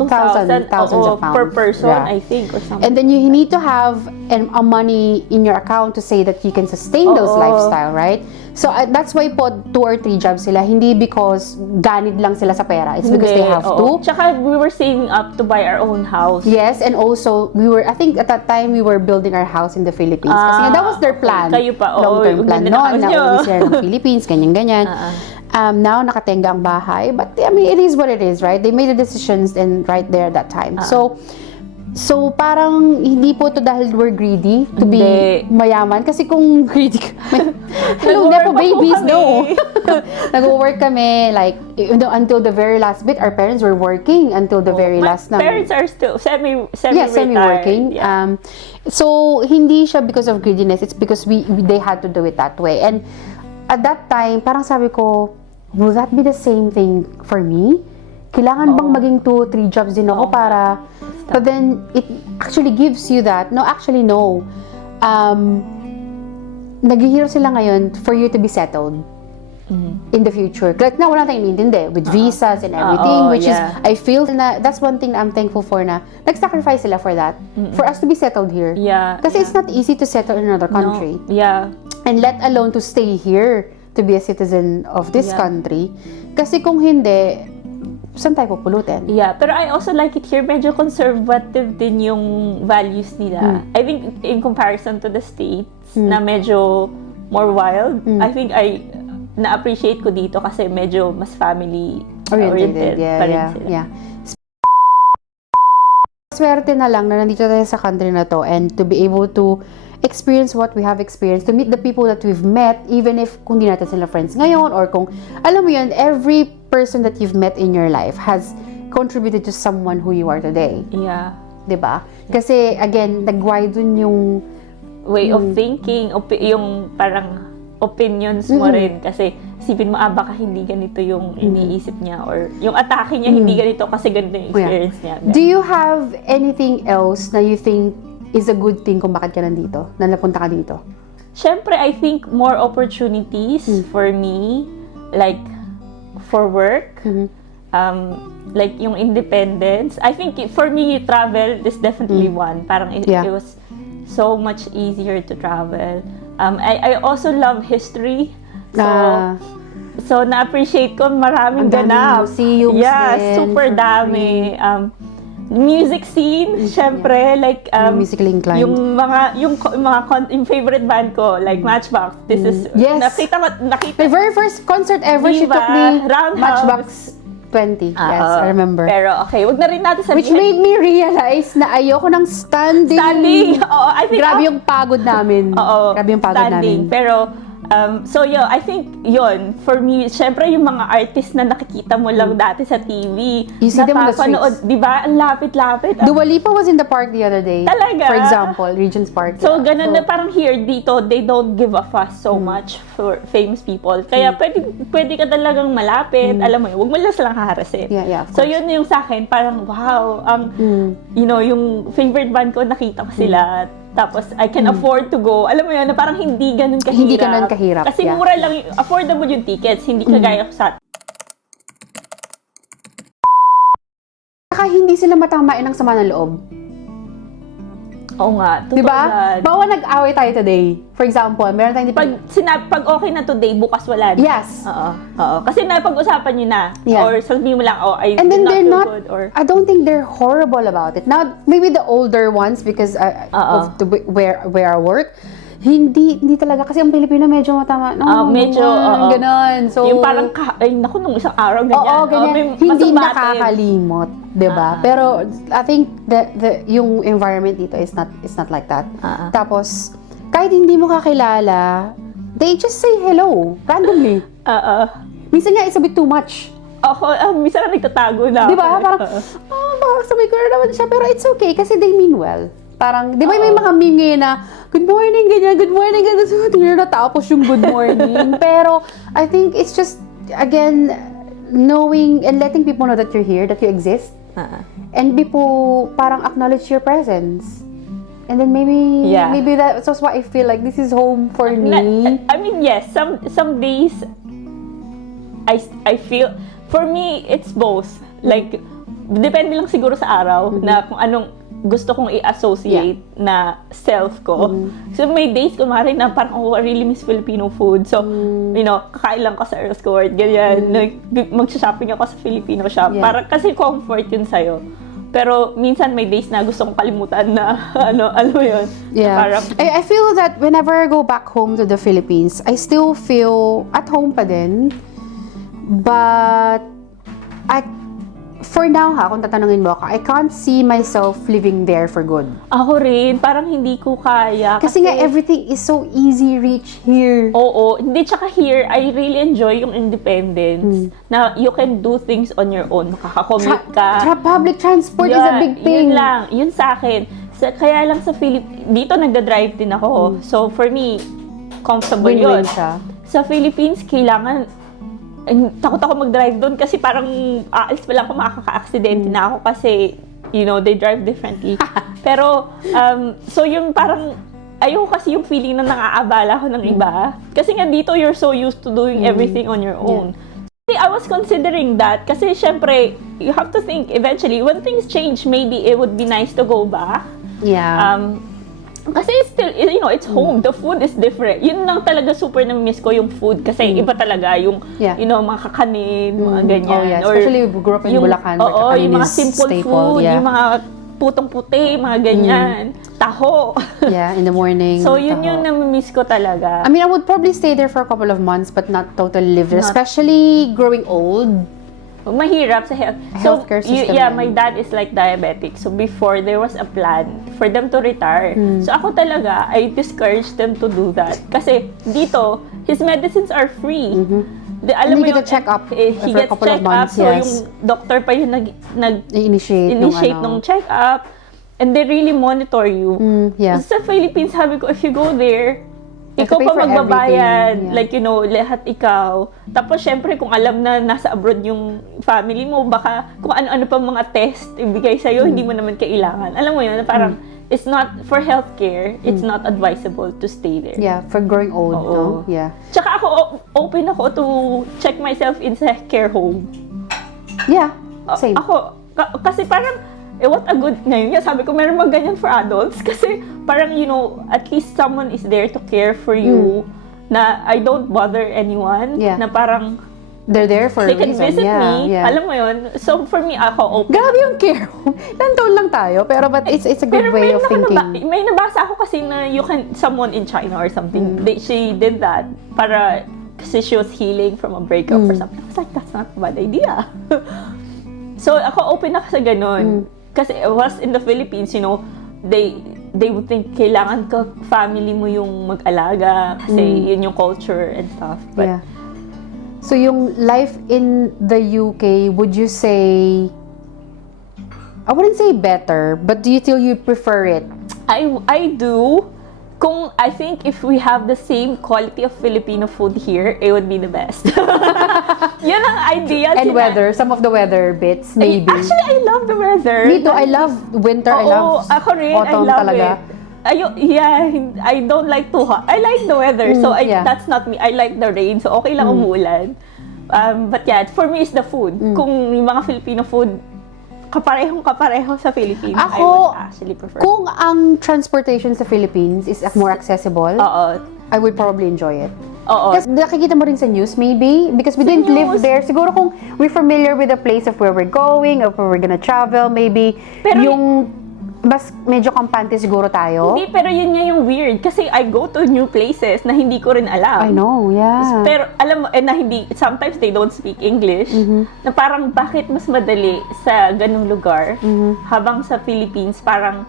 2,000 thousands of pounds per person, yeah. I think, or something. And then you need to have a money in your account to say that you can sustain those lifestyle, right? So that's why po 2 or 3 jobs sila, hindi because ganid lang sila sa pera. It's because they have to. Tsaka we were saving up to buy our own house. Yes, and also I think at that time we were building our house in the Philippines. Kasi nga, that was their plan. Kayo pa, long-term plan noon, na uwi sila ng Philippines, ganyan-ganyan. Now, nakatenga ang bahay. But, I mean, it is what it is, right? They made the decisions and right there at that time. So, parang hindi po to dahil we're greedy to be mayaman. Kasi kung greedy kami, hello, nepo babies, no. Nag-work kami, like, until the very last bit, our parents were working until the very last. My parents are still semi-retired. Yeah, semi-working. Yeah. So, hindi siya because of greediness. It's because they had to do it that way. And at that time, parang sabi ko, will that be the same thing for me? Kailangan bang maging 2, 3 jobs din ako para... But then, it actually gives you that. No, actually, no. Naghihirap sila ngayon for you to be settled. in the future. Like na wala tayong inintindi with visas and everything, which is, I feel na that's one thing na I'm thankful for na nag-sacrifice sila for that, for us to be settled here. Yeah. Kasi it's not easy to settle in another country. No. Yeah. And let alone to stay here to be a citizen of this country. Kasi kung hindi, saan tayo pupulutin? Yeah, pero I also like it here. Medyo conservative din yung values nila. I think in comparison to the States, na medyo more wild, I think na-appreciate ko dito kasi medyo mas family-oriented pa rin sila. Yeah. Swerte na lang na nandito tayo sa country na to and to be able to experience what we have experienced, to meet the people that we've met, even if kung di natin sila friends ngayon, or kung, alam mo yun, every person that you've met in your life has contributed to someone who you are today. Yeah. Diba? Kasi, again, nag-widen yung way of thinking, yung parang opinions mo rin. Kasi, isipin mo, baka hindi ganito yung iniisip niya, or yung atake niya hindi ganito kasi ganito yung experience niya. Do you have anything else na you think is a good thing kung bakit ka nandito? Na napunta ka dito? Siyempre, I think more opportunities for me, like, for work, like yung independence. I think for me, travel is definitely one. Parang it was so much easier to travel. I also love history. So na-appreciate ko maraming ganap. Museums din, super dami. Music scene, syempre, like, musically inclined. yung favorite band ko, like Matchbox. This is, nakita. My very first concert ever, she took me Matchbox 20. Yes, I remember. Pero, okay, wag na rin natin sabihin. Which made me realize na ayoko ng standing. Oo, I think, grabe yung pagod namin. Grabe yung pagod namin. Pero, so I think yun, for me, syempre yung mga artist na nakikita mo lang dati sa TV, you see them on the streets. Di ba? Ang lapit-lapit. Dua Lipa was in the park the other day. Talaga? For example, Regent's Park. So, ganun na parang here, dito, they don't give a fuss so much for famous people. Kaya pwede ka talagang malapit, alam mo yun, huwag mo lang silang haharasin. Yeah, so, yun yung sa akin, parang wow, you know, yung favorite band ko, nakita ko sila, tapos I can afford to go. Alam mo yun, na parang hindi ganun kahirap. Hindi ganun kahirap. Kasi mura lang, affordable yung tickets, hindi kagaya sa Saka hindi sila matamain ng sama ng loob. Oo nga, totoo diba? yan. Bawa nag-away tayo today. For example, meron tayong Pag okay na today, bukas wala na. Yes. Oo. Kasi napag-usapan nyo na. Yeah. Or sabihin mo lang, I and then did not they're feel not, good. Or, I don't think they're horrible about it. Now, maybe the older ones, because of where I work, hindi talaga. Kasi ang Pilipino medyo matama. Medyo, ganon. So, yung parang, naku, nung isang araw, ganyan. Ganyan. Hindi nakakalimot. Diba? Pero, I think yung environment dito is not like that. Tapos, kahit hindi mo kakilala, they just say hello, randomly. Minsan nga, it's a bit too much. Ako, minsan na nagtatago na. Diba? Parang, baka sabay ko na naman siya. Pero it's okay, kasi they mean well. Parang, di ba may mga meme ngayon na, good morning, ganyan, good morning, ganyan. So, hindi na natapos yung good morning. Pero, I think it's just, again, knowing and letting people know that you're here, that you exist. And people parang acknowledge your presence. And then maybe that's why I feel like this is home for me. I mean, yes, some days I feel, for me, it's both. Like, depende lang siguro sa araw na kung anong gusto kong i-associate na self ko. So, may days kumari na parang, I really miss Filipino food. So, you know, kakain lang ko sa Earl's Court, ganyan. Like, mag-shopping ako sa Filipino shop. Parang kasi comfort yun sa'yo. Pero, minsan may days na gusto kong kalimutan na, alam mo yun. Yeah. Parang, I feel that whenever I go back home to the Philippines, I still feel at home pa din. But, for now kung tatanungin mo ako, I can't see myself living there for good. Ako rin, parang hindi ko kaya. Kasi nga, everything is so easy reach here. Oo. Hindi, tsaka here, I really enjoy yung independence. Na you can do things on your own. Makakakommute ka. Public transport is a big thing. Yun lang. Yun sa akin. Kaya lang sa dito nagda-drive din ako. So, for me, comfortable Win-win yun. siya. Sa Philippines, kailangan takot ako mag-drive doon kasi parang aalis pa lang ako, makaka-aksidente na ako kasi, you know, they drive differently. Pero, so yung parang ayoko kasi yung feeling na naaabala ko ng iba. Kasi nga dito, you're so used to doing everything on your own. I was considering that kasi syempre, you have to think eventually, when things change, maybe it would be nice to go back. Yeah. Kasi it's still, you know, it's home. The food is different. Yun lang talaga super na-miss ko yung food kasi iba talaga yung, you know, mga kakanin, mga ganyan. Oh, yeah. Especially we grew up in Bulacan. Oo, kakanin yung mga is simple staple, food, yeah. yung mga putong puti, mga ganyan. Taho. Yeah, in the morning. So, yun taho. yung na-miss ko talaga. I mean, I would probably stay there for a couple of months but not totally live there. Especially growing old. Mahirap sa health. Healthcare system. Yeah, my dad is like diabetic. So, before, there was a plan for them to retire. So, ako talaga, I discouraged them to do that. Kasi dito, his medicines are free. Alam mo Hindi yung, kita check up he for a gets couple of check up. months, So, yes. yung doctor pa yung I-initiate nung check up. And they really monitor you. Yeah. Sa Philippines, sabi ko, if you go there, You have ikaw to pay pa for magbabayad. everything, yeah. Like, you know, lahat ikaw. Tapos, syempre, kung alam na nasa abroad yung family mo, baka kung ano-ano pa mga test ibigay sa'yo, hindi mo naman kailangan. Alam mo yun, parang, it's not, for healthcare, it's not advisable to stay there. Yeah, for growing old, Oo. no? Yeah. Tsaka ako, open ako to check myself in sa care home. Yeah, same. Ako, kasi parang, what a good, ngayon nga, sabi ko, meron mga ganyan for adults. Kasi parang, you know, at least someone is there to care for you. Na I don't bother anyone. Yeah. Na parang, They're there for they a can reason. visit Yeah, me. yeah. Alam mo yun? So, for me, ako open. Grabe yung care home. Nandun lang tayo, pero but it's a good Pero way of thinking. may nabasa ako kasi na someone in China or something, she did that para, kasi she was healing from a breakup or something. I was like, that's not a bad idea. So, ako open ako sa ganun. Kasi I was in the Philippines, you know, they would think kailangan ka family mo yung mag-alaga kasi yun yung culture and stuff. But Yeah. So yung life in the UK, would you say, I wouldn't say better, but do you feel you prefer it? I do. I think if we have the same quality of Filipino food here, it would be the best. Yun ang ideal. And weather, some of the weather bits, maybe. Actually, I love the weather. Me too, I love winter, I love ako rin, autumn I love talaga. it. I don't like too hot. I like the weather, so yeah. that's not me. I like the rain, so okay lang umuulan. But yeah, for me, it's the food. Kung yung mga Filipino food, kapareho sa Philippines, I Ako, would actually prefer. kung ang transportation sa Philippines is more accessible, Oo. I would probably enjoy it. Oo. Kasi nakikita mo rin sa news, maybe, because we didn't live news. there. Siguro kung we're familiar with the place of where we're going, or where we're gonna travel, maybe, Pero yung mas medyo kampante siguro tayo. Hindi, pero yun nga yung weird. Kasi I go to new places na hindi ko rin alam. I know, yeah. Pero alam mo, na hindi, sometimes they don't speak English. Na parang bakit mas madali sa ganung lugar, habang sa Philippines, parang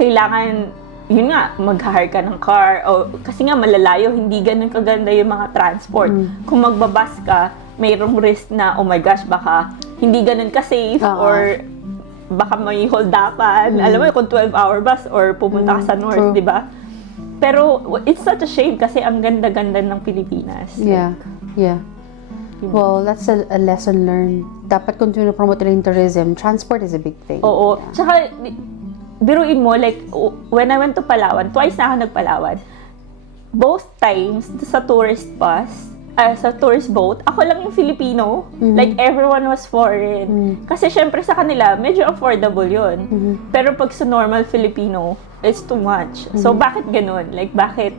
kailangan, yun nga, mag-hire ka ng car. O, kasi nga malalayo, hindi ganun kaganda yung mga transport. Kung magbabas ka, mayroong risk na, oh my gosh, baka hindi ganun ka-safe or baka may holdapan. Alam mo, kung 12-hour bus or pumunta ka sa north, di ba? Pero it's such a shame kasi ang ganda-ganda ng Pilipinas. Yeah, yeah. Well, that's a lesson learned. Dapat continue to promote yung tourism. Transport is a big thing. Oo. Tsaka, biruin mo, like, when I went to Palawan, twice na ako nagpalawan. Both times, sa tourist bus, sa tourist boat, ako lang yung Filipino. Like, everyone was foreign. Kasi syempre sa kanila, medyo affordable yun. Pero pag sa normal Filipino, it's too much. So, bakit ganun? Like, bakit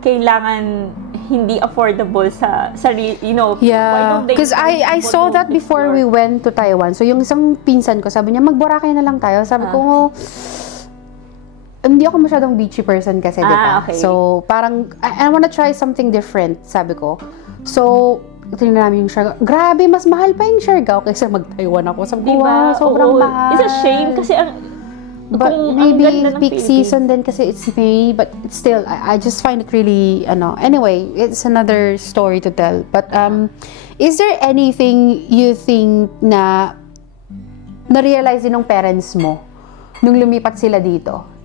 kailangan hindi affordable sa you know, why Yeah, don't they because I saw that before we went to Taiwan. So, yung isang pinsan ko, sabi niya, mag-Boracay na lang tayo. Sabi ko, hindi ako masyadong beachy person kasi, di ba? Okay. So, parang, I wanna try something different, sabi ko. So, tingnan namin yung Siargao. Grabe, mas mahal pa yung Siargao kaysa mag-Taiwan ako. Sabi ko, wow, sobrang mahal. It's a shame kasi But kung maybe ang ganda ng peak Philippines. season din kasi it's May, but it's still, I just find it really, anyway, it's another story to tell. But, is there anything you think na na-realize din ng parents mo nung lumipat sila dito?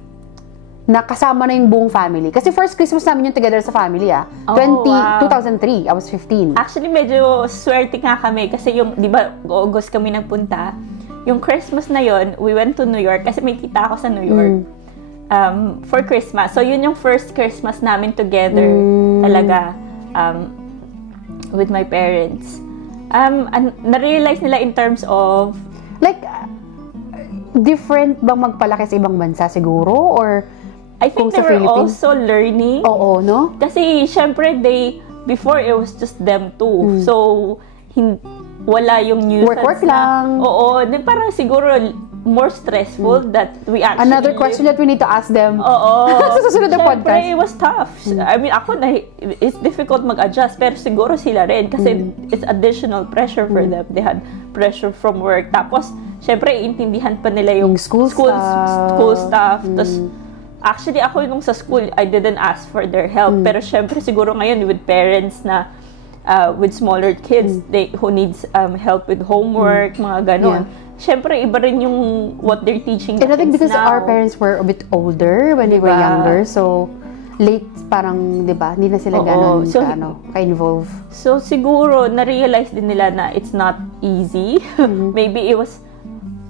Na kasama na yung buong family. Kasi first Christmas namin yung together sa family, Oh, wow. 2003, I was 15. Actually, medyo swerte nga kami kasi yung, di ba, August kami nagpunta. Yung Christmas na yon, we went to New York kasi may kita ako sa New York. for Christmas. So, yun yung first Christmas namin together talaga with my parents. Na-realize nila in terms of Like, different bang magpalaki sa ibang bansa siguro? Or I kung think they sa were Philippines? also learning. Oo, no? Kasi, syempre, before it was just them two. So, wala yung nuisance Work na. lang. Oo, parang siguro more stressful that we actually Another question that we need to ask them. Oo. Sa susunod na Syempre, podcast. it was tough. I mean, ako it's difficult mag-adjust, pero siguro sila rin kasi it's additional pressure for them. They had pressure from work. Tapos, syempre, intindihan pa nila yung School stuff. Tapos, actually, ako nung sa school, I didn't ask for their help. Pero syempre, siguro ngayon with parents na with smaller kids who needs help with homework, mga ganon. Yeah. Syempre, iba rin yung what they're teaching And I think kids because now. our parents were a bit older when they were Diba? younger, so late parang, di ba, hindi na sila Oo. ganon So, ka-involve. So, siguro, na-realize din nila na it's not easy. Maybe it was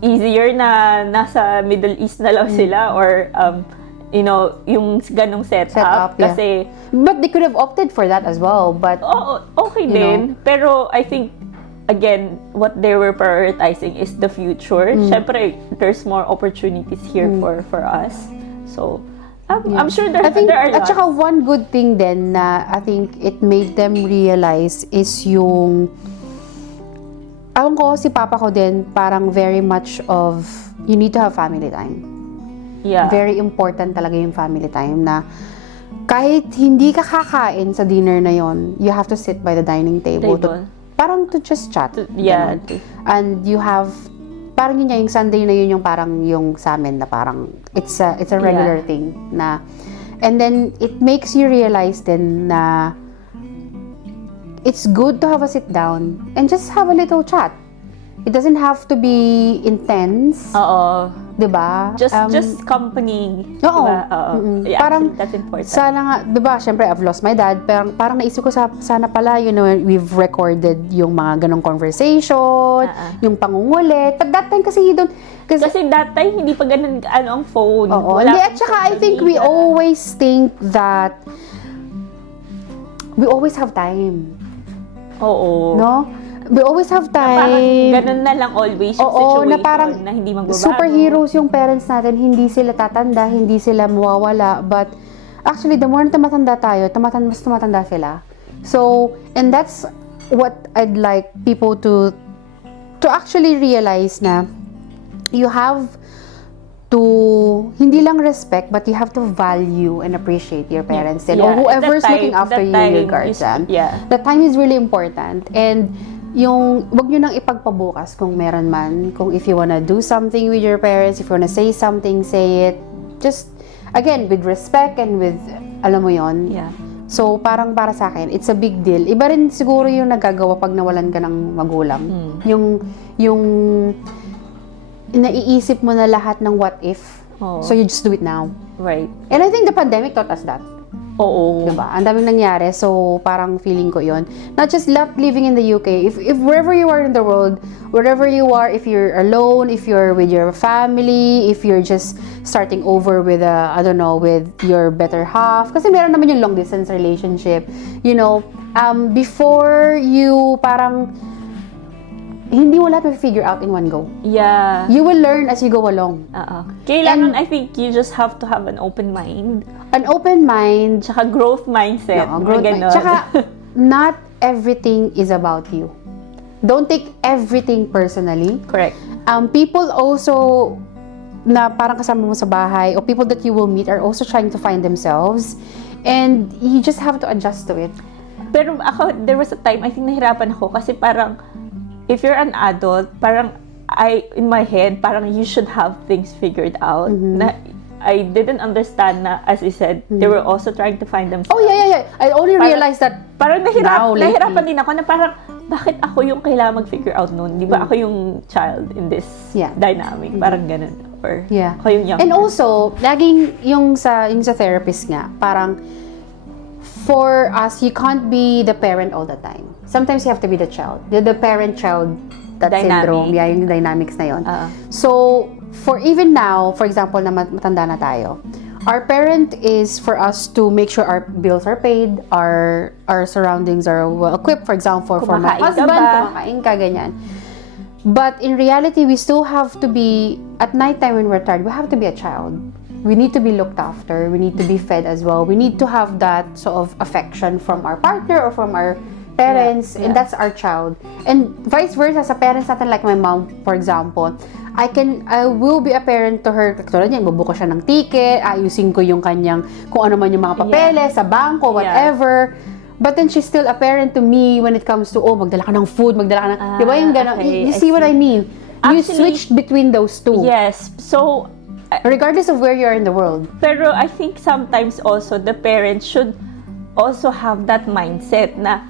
easier na nasa Middle East na lang sila or, yung ganong setup. Yeah. Kasi, But they could have opted for that as well, but okay You din. Pero, I think, again, what they were prioritizing is the future. Syempre, there's more opportunities here for us. So, I'm sure there I think, are at lots. saka one good thing din na I think it made them realize is yung, alam ko, si papa ko din, parang very much of, you need to have family time. Yeah. Very important talaga yung family time na kahit hindi ka kakain sa dinner na yon, you have to sit by the dining table. Parang to just chat. Yeah. Ganon. And you have, parang yun yung Sunday na yun yung parang yung sa amin na parang it's a regular thing na, and then it makes you realize din na it's good to have a sit down and just have a little chat. It doesn't have to be intense. Oo. Diba? Just company. Oo. Diba? Oo. Yeah, Parang, actually, that's important. sana nga, diba, syempre, I've lost my dad. Parang naisip ko sana pala, we've recorded yung mga ganong conversation, yung pangungulit. But that time kasi you don't, Kasi that time, hindi pa ganun ang phone. oo. Wala Hindi, pang at saka I social think we media. always think that we always have time. Oo. No? We always have Parang time. ganun na lang always yung Oo, situation na parang na hindi magbabago. superheroes yung parents natin, hindi sila tatanda, hindi sila mawawala. But actually, the more na tumatanda tayo, mas tumatanda sila. So, and that's what I'd like people to actually realize na you have to, hindi lang respect, but you have to value and appreciate your parents and or Yeah, whoever's that time- looking after that you, your time guardian. yeah. That time is really important. And wag nyo nang ipagpabukas kung meron man. Kung if you wanna do something with your parents, if you wanna say something, say it. Just, again, with respect and with, alam mo yon. Yeah. So, parang para sa akin, it's a big deal. Iba rin siguro yung nagagawa pag nawalan ka ng magulang. Yung naiisip mo na lahat ng what if. Oo. So, you just do it now. Right. And I think the pandemic taught us that. Oo. Diba? Ang daming nangyari. So, parang feeling ko yon. Not just living in the UK. If wherever you are in the world, wherever you are, if you're alone, if you're with your family, if you're just starting over with, with your better half. Kasi meron naman yung long distance relationship. Before you parang, hindi mo lahat ma-figure out in one go. Yeah. You will learn as you go along. Kailangan, I think, you just have to have an open mind. An open mind. Tsaka growth mindset. No, growth mind. Ganon. Tsaka, not everything is about you. Don't take everything personally. Correct. People also na parang kasama mo sa bahay or people that you will meet are also trying to find themselves. And you just have to adjust to it. Pero ako, there was a time, I think nahirapan ako kasi parang, if you're an adult, parang in my head, parang you should have things figured out. Na I didn't understand na, as you said, they were also trying to find themselves. Oh, yeah. I only realized that Parang now, lately. nahirapan din ako na parang, bakit ako yung kailangan mag-figure out noon? Di ba ako yung child in this dynamic? Parang ganun. Or ako yung young. And also, laging yung sa therapist nga, parang for us, you can't be the parent all the time. Sometimes you have to be the child. The parent-child syndrome. Yeah, yung dynamics na yon. So, for even now, for example, na matanda na tayo, our parent is for us to make sure our bills are paid, our surroundings are well equipped. For example, for my Kumakain ka husband, ba? kumakain ka, ganyan. But in reality, we still have to be, at nighttime when we're tired, we have to be a child. We need to be looked after. We need to be fed as well. We need to have that sort of affection from our partner or from our parents, and that's our child. And vice versa, sa parents natin, like my mom, for example, I will be a parent to her. Katulad niya, bubuka siya ng ticket, ayusin ko yung kanyang, kung ano man yung mga papeles, sa bangko, whatever. But then she's still a parent to me when it comes to, magdala ka ng food, magdala ka ng, di ba yung gano'n? Okay, You see what I mean? You Actually, switched between those two. Yes. So, Regardless of where you are in the world. pero I think sometimes also the parents should also have that mindset na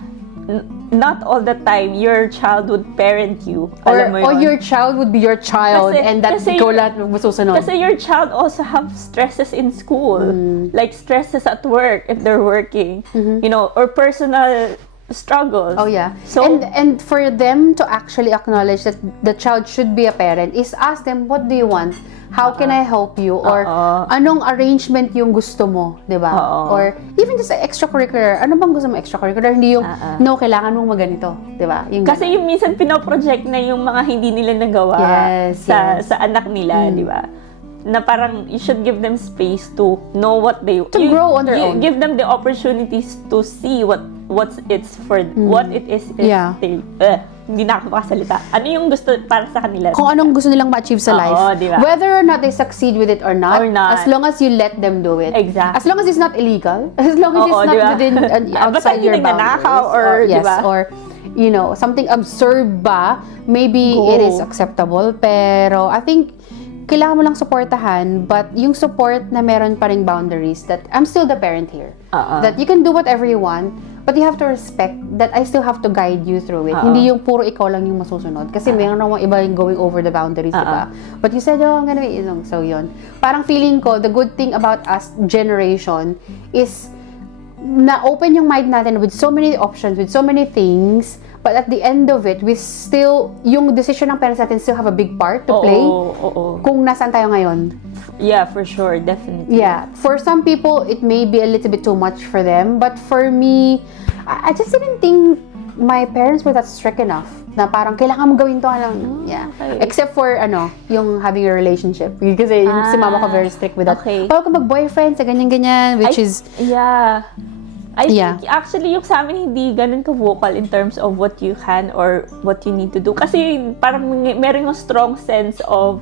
not all the time your child would parent you. Alam mo Or yun? your child would be your child, Kasi- and that kasi ikaw your- lahat masusunod. Kasi your child also have stresses in school, like stresses at work if they're working, you know, or personal struggles. Oh yeah. So and for them to actually acknowledge that the child should be a parent is ask them, what do you want? How can I help you? Or anong arrangement yung gusto mo, 'di ba? Or even just extracurricular. Ano bang gusto mo extracurricular? Hindi yung no, kailangan mong maganito, 'di ba? Yung kasi yung minsan pinoproject na yung mga hindi nila nagawa sa anak nila, di ba? Na parang you should give them space to know what they grow on their own. Give them the opportunities to see what it is. Yeah. Hindi na ako makasalita. Ano yung gusto para sa kanila? kung anong gusto nilang ma-achieve sa life. di ba? Whether or not they succeed with it or not, Or not. as long as you let them do it. Exactly. As long as it's not illegal, as long as it's Oo, not di ba? within Basta outside hindi your nagnanakaw boundaries. or, di yes, ba? or you know, something absurd ba, maybe it is acceptable, pero I think kailangan mo lang suportahan, but yung support na meron pa ring boundaries, that I'm still the parent here. That you can do whatever you want, but you have to respect that I still have to guide you through it. Hindi yung puro ikaw lang yung masusunod. Kasi mayroon namang iba yung going over the boundaries, diba? But you said, I'm gonna be, so yun. Parang feeling ko, the good thing about us generation is na-open yung mind natin with so many options, with so many things, but at the end of it, we still, yung decision ng parents natin still have a big part to play kung nasaan tayo ngayon. Yeah, for sure. Definitely. Yeah. For some people, it may be a little bit too much for them, but for me, I just didn't think my parents were that strict enough na parang kailangan mo gawin to, yeah. Okay. Except for, yung having a relationship. Kasi yung si mama ko very strict with that. Okay. Bawal ka mag-boyfriend sa ganyan-ganyan, which is... Yeah. I think actually yung sa amin hindi ganun ka-vocal in terms of what you can or what you need to do. Kasi parang meron yung strong sense of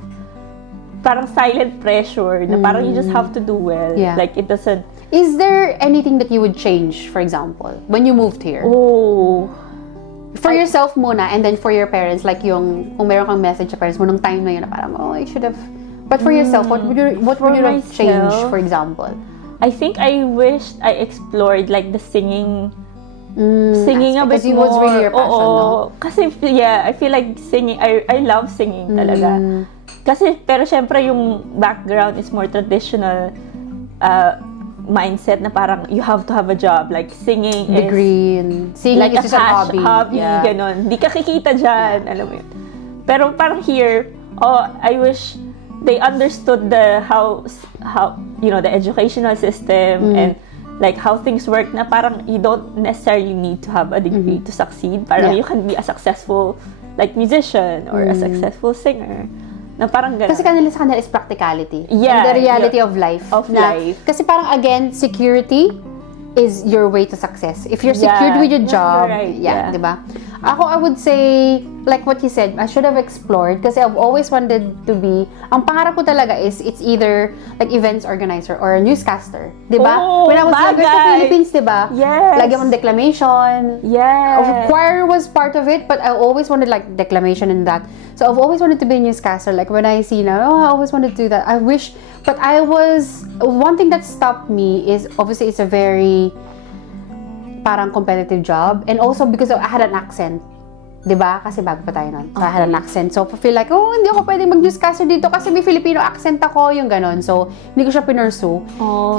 parang silent pressure na parang you just have to do well. Yeah. Like it doesn't... Is there anything that you would change, for example, when you moved here? For yourself muna, and then for your parents, like yung, kung meron kang message sa parents mo nung time na yun na parang, I should have... But for yourself, what would you have changed, for example? I think I wished I explored like the singing a bit because it more. was really your passion, no? Kasi yeah, I feel like singing, I love singing talaga. Kasi, pero syempre yung background is more traditional mindset na parang you have to have a job, like singing Degree, singing like is just a hobby. Yeah. Ganon. Di ka kikita dyan, alam mo yun. Pero parang here, I wish they understood how the educational system and like how things work na parang you don't necessarily need to have a degree to succeed. Parang you can be a successful like musician or a successful singer. Na parang ganun. Kasi sa kanila is practicality. Yeah, and the reality of life. Kasi parang again, security is your way to success. If you're secured with your job, diba? Ako, I would say, like what you said, I should have explored kasi I've always wanted to be, ang pangarap ko talaga is it's either like events organizer or a newscaster. Diba? When I was younger sa Philippines, diba? Yes. Lagi akong declamation. Yes. Choir was part of it, but I always wanted like declamation and that. So I've always wanted to be a newscaster. Like when I see now, I always wanted to do that. I wish, but one thing that stopped me is obviously it's a very parang competitive job, and also because I had an accent. Diba? Kasi bago pa tayo nun. So I had an accent. So I feel like, hindi ako pwedeng mag-newscaster dito kasi may Filipino accent ako, yung ganon. So hindi ko siya pinursu.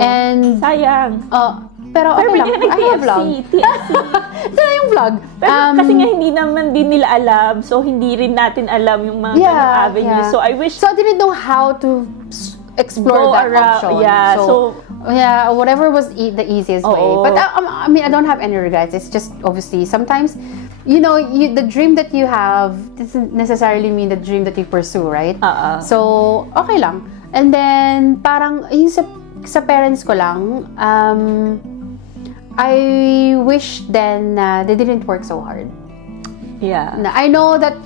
And sayang. Pero okay lang. I have vlog. TFC. Ito na yung vlog. Pero kasi nga hindi naman din nila alam, so hindi rin natin alam yung mga ganong avenues. So I wish... So I didn't know how to explore Go that around, option. yeah, so- yeah, whatever was the easiest way. Oo. But I mean, I don't have any regrets. It's just obviously sometimes, you know, the dream that you have doesn't necessarily mean the dream that you pursue, right? So okay lang. And then parang yung sa parents ko lang, I wish then they didn't work so hard. Yeah. I know that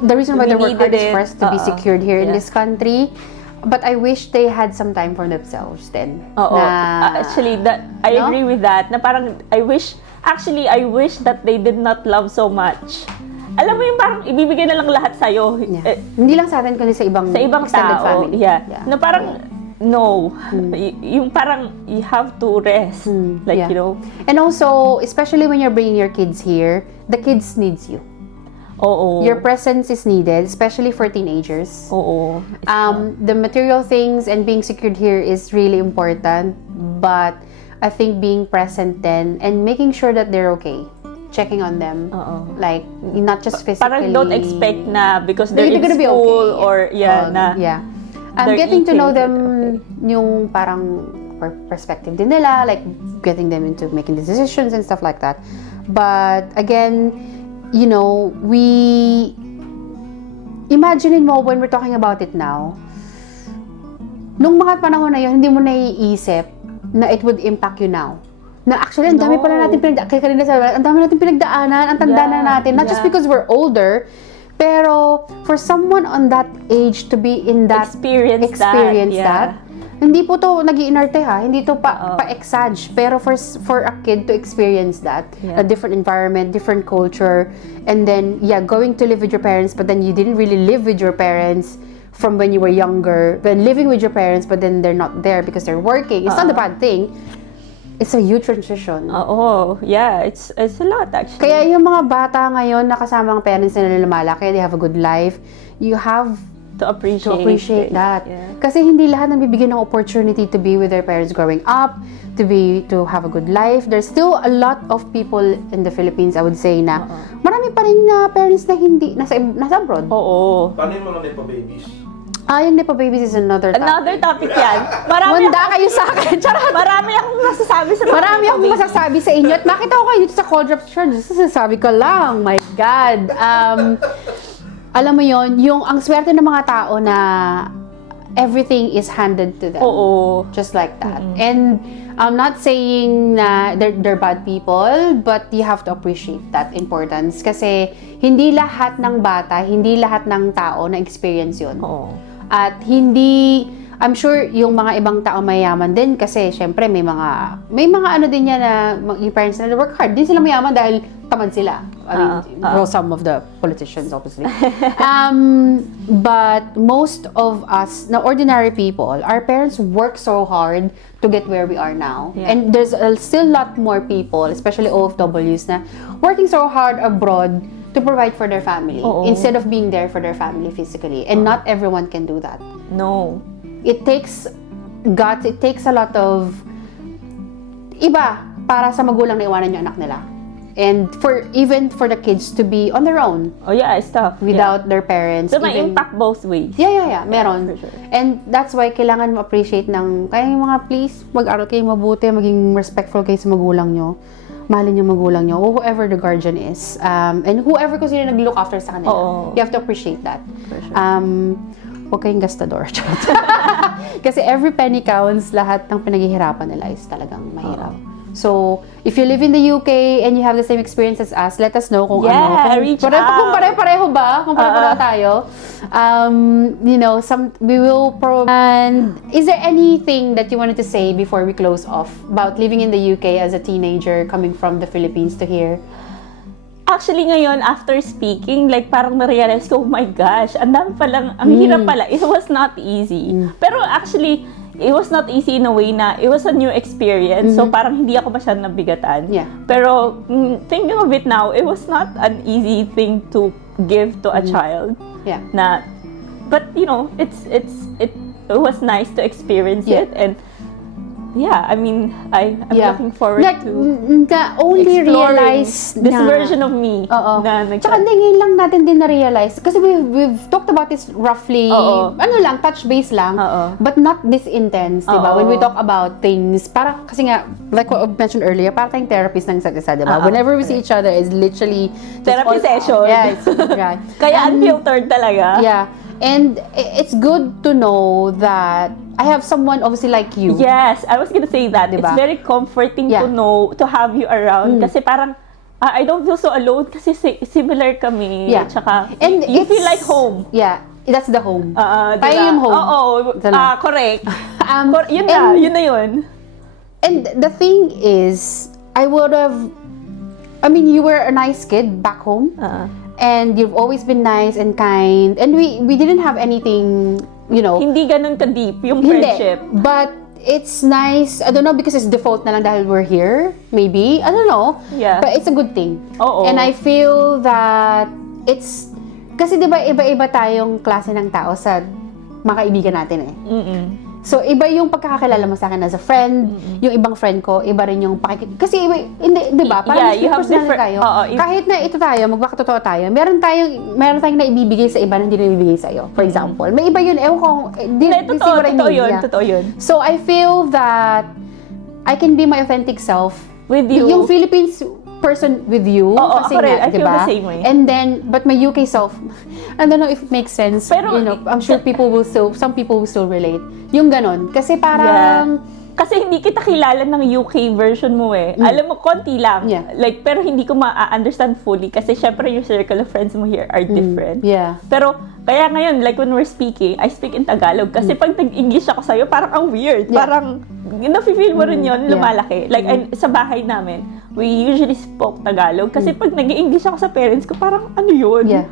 the reason why We they work hard needed is for us to be it. secured here in Yeah. this country. But I wish they had some time for themselves then. Oo. Actually, I No? agree with that. Na parang, I wish that they did not love so much. Alam mo yung parang ibibigay na lang lahat sa'yo. Yeah. Hindi lang sa atin, kundi sa ibang extended tao. family. Yeah. Na parang, no. Yung parang, you have to rest. Like, Yeah. you know. And also, especially when you're bringing your kids here, the kids needs you. Oo. Your presence is needed, especially for teenagers. Oo. The material things and being secured here is really important, but I think being present then and making sure that they're okay, checking on them, like not just physically. Parang don't expect na because they're in gonna be school okay. or na they're Getting to know eating, them, yung parang perspective din nila, like getting them into making decisions and stuff like that. But again, you know, imagine mo when we're talking about it now, nung mga panahon na yun, hindi mo naiisip na it would impact you now. Na actually, ang dami pala natin ang dami natin pinagdaanan, ang tanda na natin, not just because we're older, pero for someone on that age to be in that experience that. Hindi po to nag-iinarte ha, hindi to pa-exage, pero for a kid to experience that, a different environment, different culture, and then going to live with your parents, but then you didn't really live with your parents from when you were younger, then living with your parents, but then they're not there because they're working. It's not a bad thing. It's a huge transition. Yeah, it's a lot actually. Kaya yung mga bata ngayon na kasama ang parents nila lumalaki, they have a good life, you have to appreciate that. Yeah. Kasi hindi lahat nabibigyan ng opportunity to be with their parents growing up, to have a good life. There's still a lot of people in the Philippines, I would say, na marami pa rin na parents na hindi nasa abroad. Oo. Paano yung mga nepo babies? Yung Nepo babies is another topic. Another topic yan. Wanda kayo sa akin. Charot! Marami akong masasabi sa mga Marami akong baby. masasabi sa inyo. At makita ko kayo dito sa Cold Drops Church. Sasabi ko lang, my God. Alam mo yon, yung ang swerte ng mga tao na everything is handed to them. Oo. Just like that. And I'm not saying na they're bad people, but you have to appreciate that importance. Kasi hindi lahat ng bata, hindi lahat ng tao na experience yun. Oo. At I'm sure yung mga ibang tao mayaman din kasi syempre may mga ano din yan na yung parents nila work hard. Din sila mayaman dahil tamad sila. I mean, well, some of the politicians obviously. But most of us, na ordinary people, our parents work so hard to get where we are now. Yeah. And there's still a lot more people, especially OFWs, na working so hard abroad to provide for their family instead of being there for their family physically. And not everyone can do that. No. It takes guts, it takes a lot of iba para sa magulang na iwanan yung anak nila. And even for the kids to be on their own Oh yeah, it's tough. without their parents. So may even- impact both ways. Yeah, meron. For sure. And that's why kailangan mo appreciate kaya yung mga please, mag-aral kayo mabuti, maging respectful kayo sa magulang nyo. Mahalin yung magulang nyo, whoever the guardian is. And whoever kung sino nag-look after sa kanila. Oo. You have to appreciate that. For sure. Huwag kayong gastador. Kasi every penny counts, lahat ng pinaghihirapan nila is talagang mahirap. So, if you live in the UK and you have the same experience as us, let us know kung reach kung out. pare-pareho ba? Kung pare-pareho tayo. We will And is there anything that you wanted to say before we close off about living in the UK as a teenager coming from the Philippines to here? Actually, ngayon, after speaking, like, parang na-realize ko, oh my gosh, ang dami palang, ang hirap pala. It was not easy. Pero actually, it was not easy in a way na it was a new experience. So, parang hindi ako masyadong nabigatan. Yeah. Pero, thinking of it now, it was not an easy thing to give to a child. Yeah. But, you know, it was nice to experience Yeah. it. And yeah, I mean, I'm Yeah. looking forward Like, to only exploring realize this na, version of me. Oo. Na Tsaka hindi, ngayon lang natin din na-realize. Kasi we've talked about this roughly, Oo. ano lang, touch base lang. Oo. But not this intense, di ba? Oo. When we talk about things, para, kasi nga, like what I mentioned earlier, para tayong therapist ng isa't isa, di ba? Oo. Whenever we see each other, is literally just Therapy all- session. Yeah, it's right. Kaya unfiltered talaga. Yeah. And it's good to know that I have someone obviously like you. Yes, I was gonna say that. Diba? It's very comforting Yeah. to know, to have you around. Kasi parang, I don't feel so alone kasi similar kami. Yeah. Tsaka, And you feel it's- like home. Yeah. That's the home. Diba? Tayo yung home. Oo, Ito na. correct. Yun and- yun na yun. And the thing is, I mean, you were a nice kid back home. And you've always been nice and kind. And we didn't have anything, you know. Hindi ganun ka-deep yung Hindi. friendship. But it's nice. I don't know, because it's default na lang dahil we're here. Maybe. I don't know. Yeah. But it's a good thing. Oo. And I feel that it's, kasi di ba iba-iba tayong klase ng tao sa mga kaibigan natin eh. So, iba yung pagkakakilala mo sa akin as a friend, yung ibang friend ko, iba rin yung kasi iba, hindi, di ba? Parang Yeah, you have personality different- tayo. oo, Kahit na ito tayo, magpakatotoo tayo, meron tayong naibibigay sa iba na hindi na ibibigay sa'yo. For example, may iba yun, ewan ko, Hindi, totoo yun. So, I feel that I can be my authentic self With you. Yung Philippines person with you. Oo, kasi ako rin. nga, I feel diba? the same way. And then, but my UK self, I don't know if it makes sense. Pero, you know, I'm sure some people will still relate. Yung ganon. Kasi parang, Kasi hindi kita kilala ng UK version mo eh. Alam mo, konti lang. Yeah. Like, pero hindi ko ma-understand fully kasi syempre yung circle of friends mo here are different. yeah. Pero, kaya ngayon, like when we're speaking, I speak in Tagalog. Kasi pag nag-English ako sa'yo, parang ang weird. Yeah. Parang, nafe-feel mo rin yun, Yeah. lumalaki. Like, sa bahay namin, we usually spoke Tagalog. Kasi pag nag-English ako sa parents ko, parang ano yun? Yeah.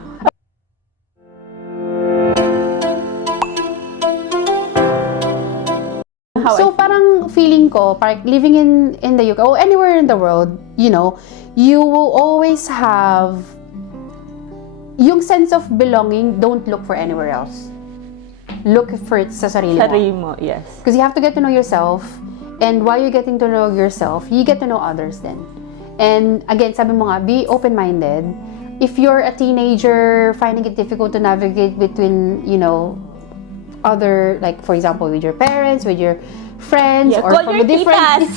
So parang feeling ko, parang living in the UK or anywhere in the world, you know, you will always have yung sense of belonging. Don't look for anywhere else. Look for it sa sarili mo. Sarili mo, yes. Because you have to get to know yourself, and while you're getting to know yourself, you get to know others then. And again, sabi mo nga, be open-minded. If you're a teenager finding it difficult to navigate between, you know, other, like for example, with your parents, with your friends, or call from your a different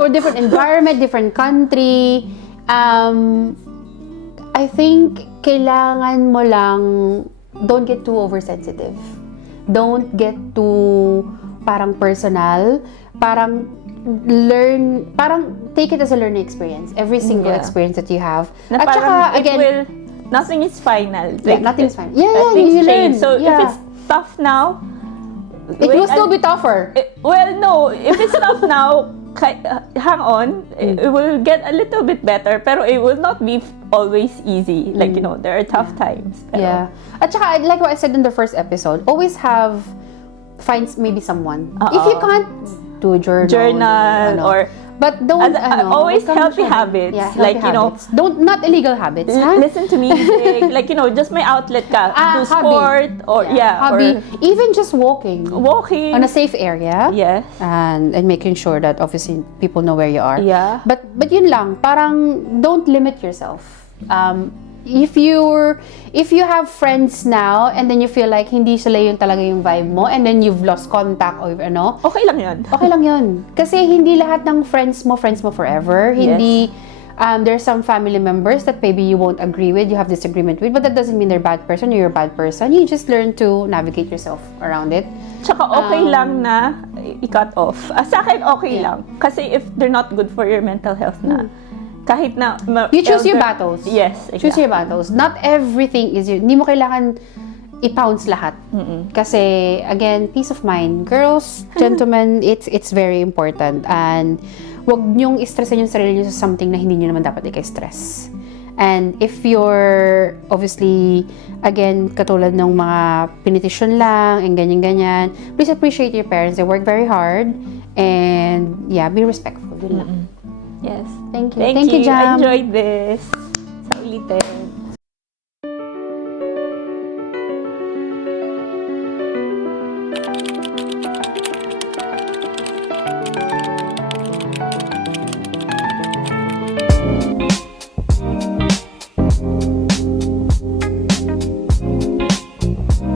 or different environment, different country, I think kailangan mo lang, don't get too oversensitive. Don't get too parang personal. Parang take it as a learning experience. Every single experience that you have. Na At saka, parang again, nothing is final. nothing is final. Yeah, things you learn. change. So Yeah. if it's tough now, It will still be tougher. well, no. If it's tough now, hang on. It will get a little bit better, pero it will not be always easy. Like, you know, there are tough times. Pero, Yeah. At saka, like what I said in the first episode, always find maybe someone. If you can't, do a journal. or but don't, always huwag kang healthy masyado- habits. Yeah, Like, healthy you know, habits. Not illegal habits, ha? listen to music. Like, you know, just my outlet ka. Do hobby. sport or, Hobby. or Even just walking. walking. On a safe area. Yes. And making sure that obviously people know where you are. Yeah. But yun lang, parang don't limit yourself. If you have friends now and then you feel like hindi sila yung talaga yung vibe mo and then you've lost contact or ano, Okay lang yun. okay lang yun. Kasi hindi lahat ng friends mo forever. Hindi, there's some family members that maybe you won't agree with, you have disagreement with, but that doesn't mean they're a bad person or you're a bad person. You just learn to navigate yourself around it. Tsaka okay lang na i-cut off. Sa akin, okay lang. Kasi if they're not good for your mental health na, kahit na... You choose your battles. Yes, exactly. Choose your battles. Not everything is hindi mo kailangan i-pounce lahat. Kasi, again, peace of mind. Girls, gentlemen, it's very important. And wag niyong i-stressan yung sarili niyo sa something na hindi niyo naman dapat i-stress. And if you're, obviously, again, katulad ng mga pinitisyon lang, and ganyan-ganyan, please appreciate your parents. They work very hard. And, yeah, be respectful. Yun lang. Yes. Thank you. Thank Thank you, you. I Jam. enjoyed this. Sa ulitin.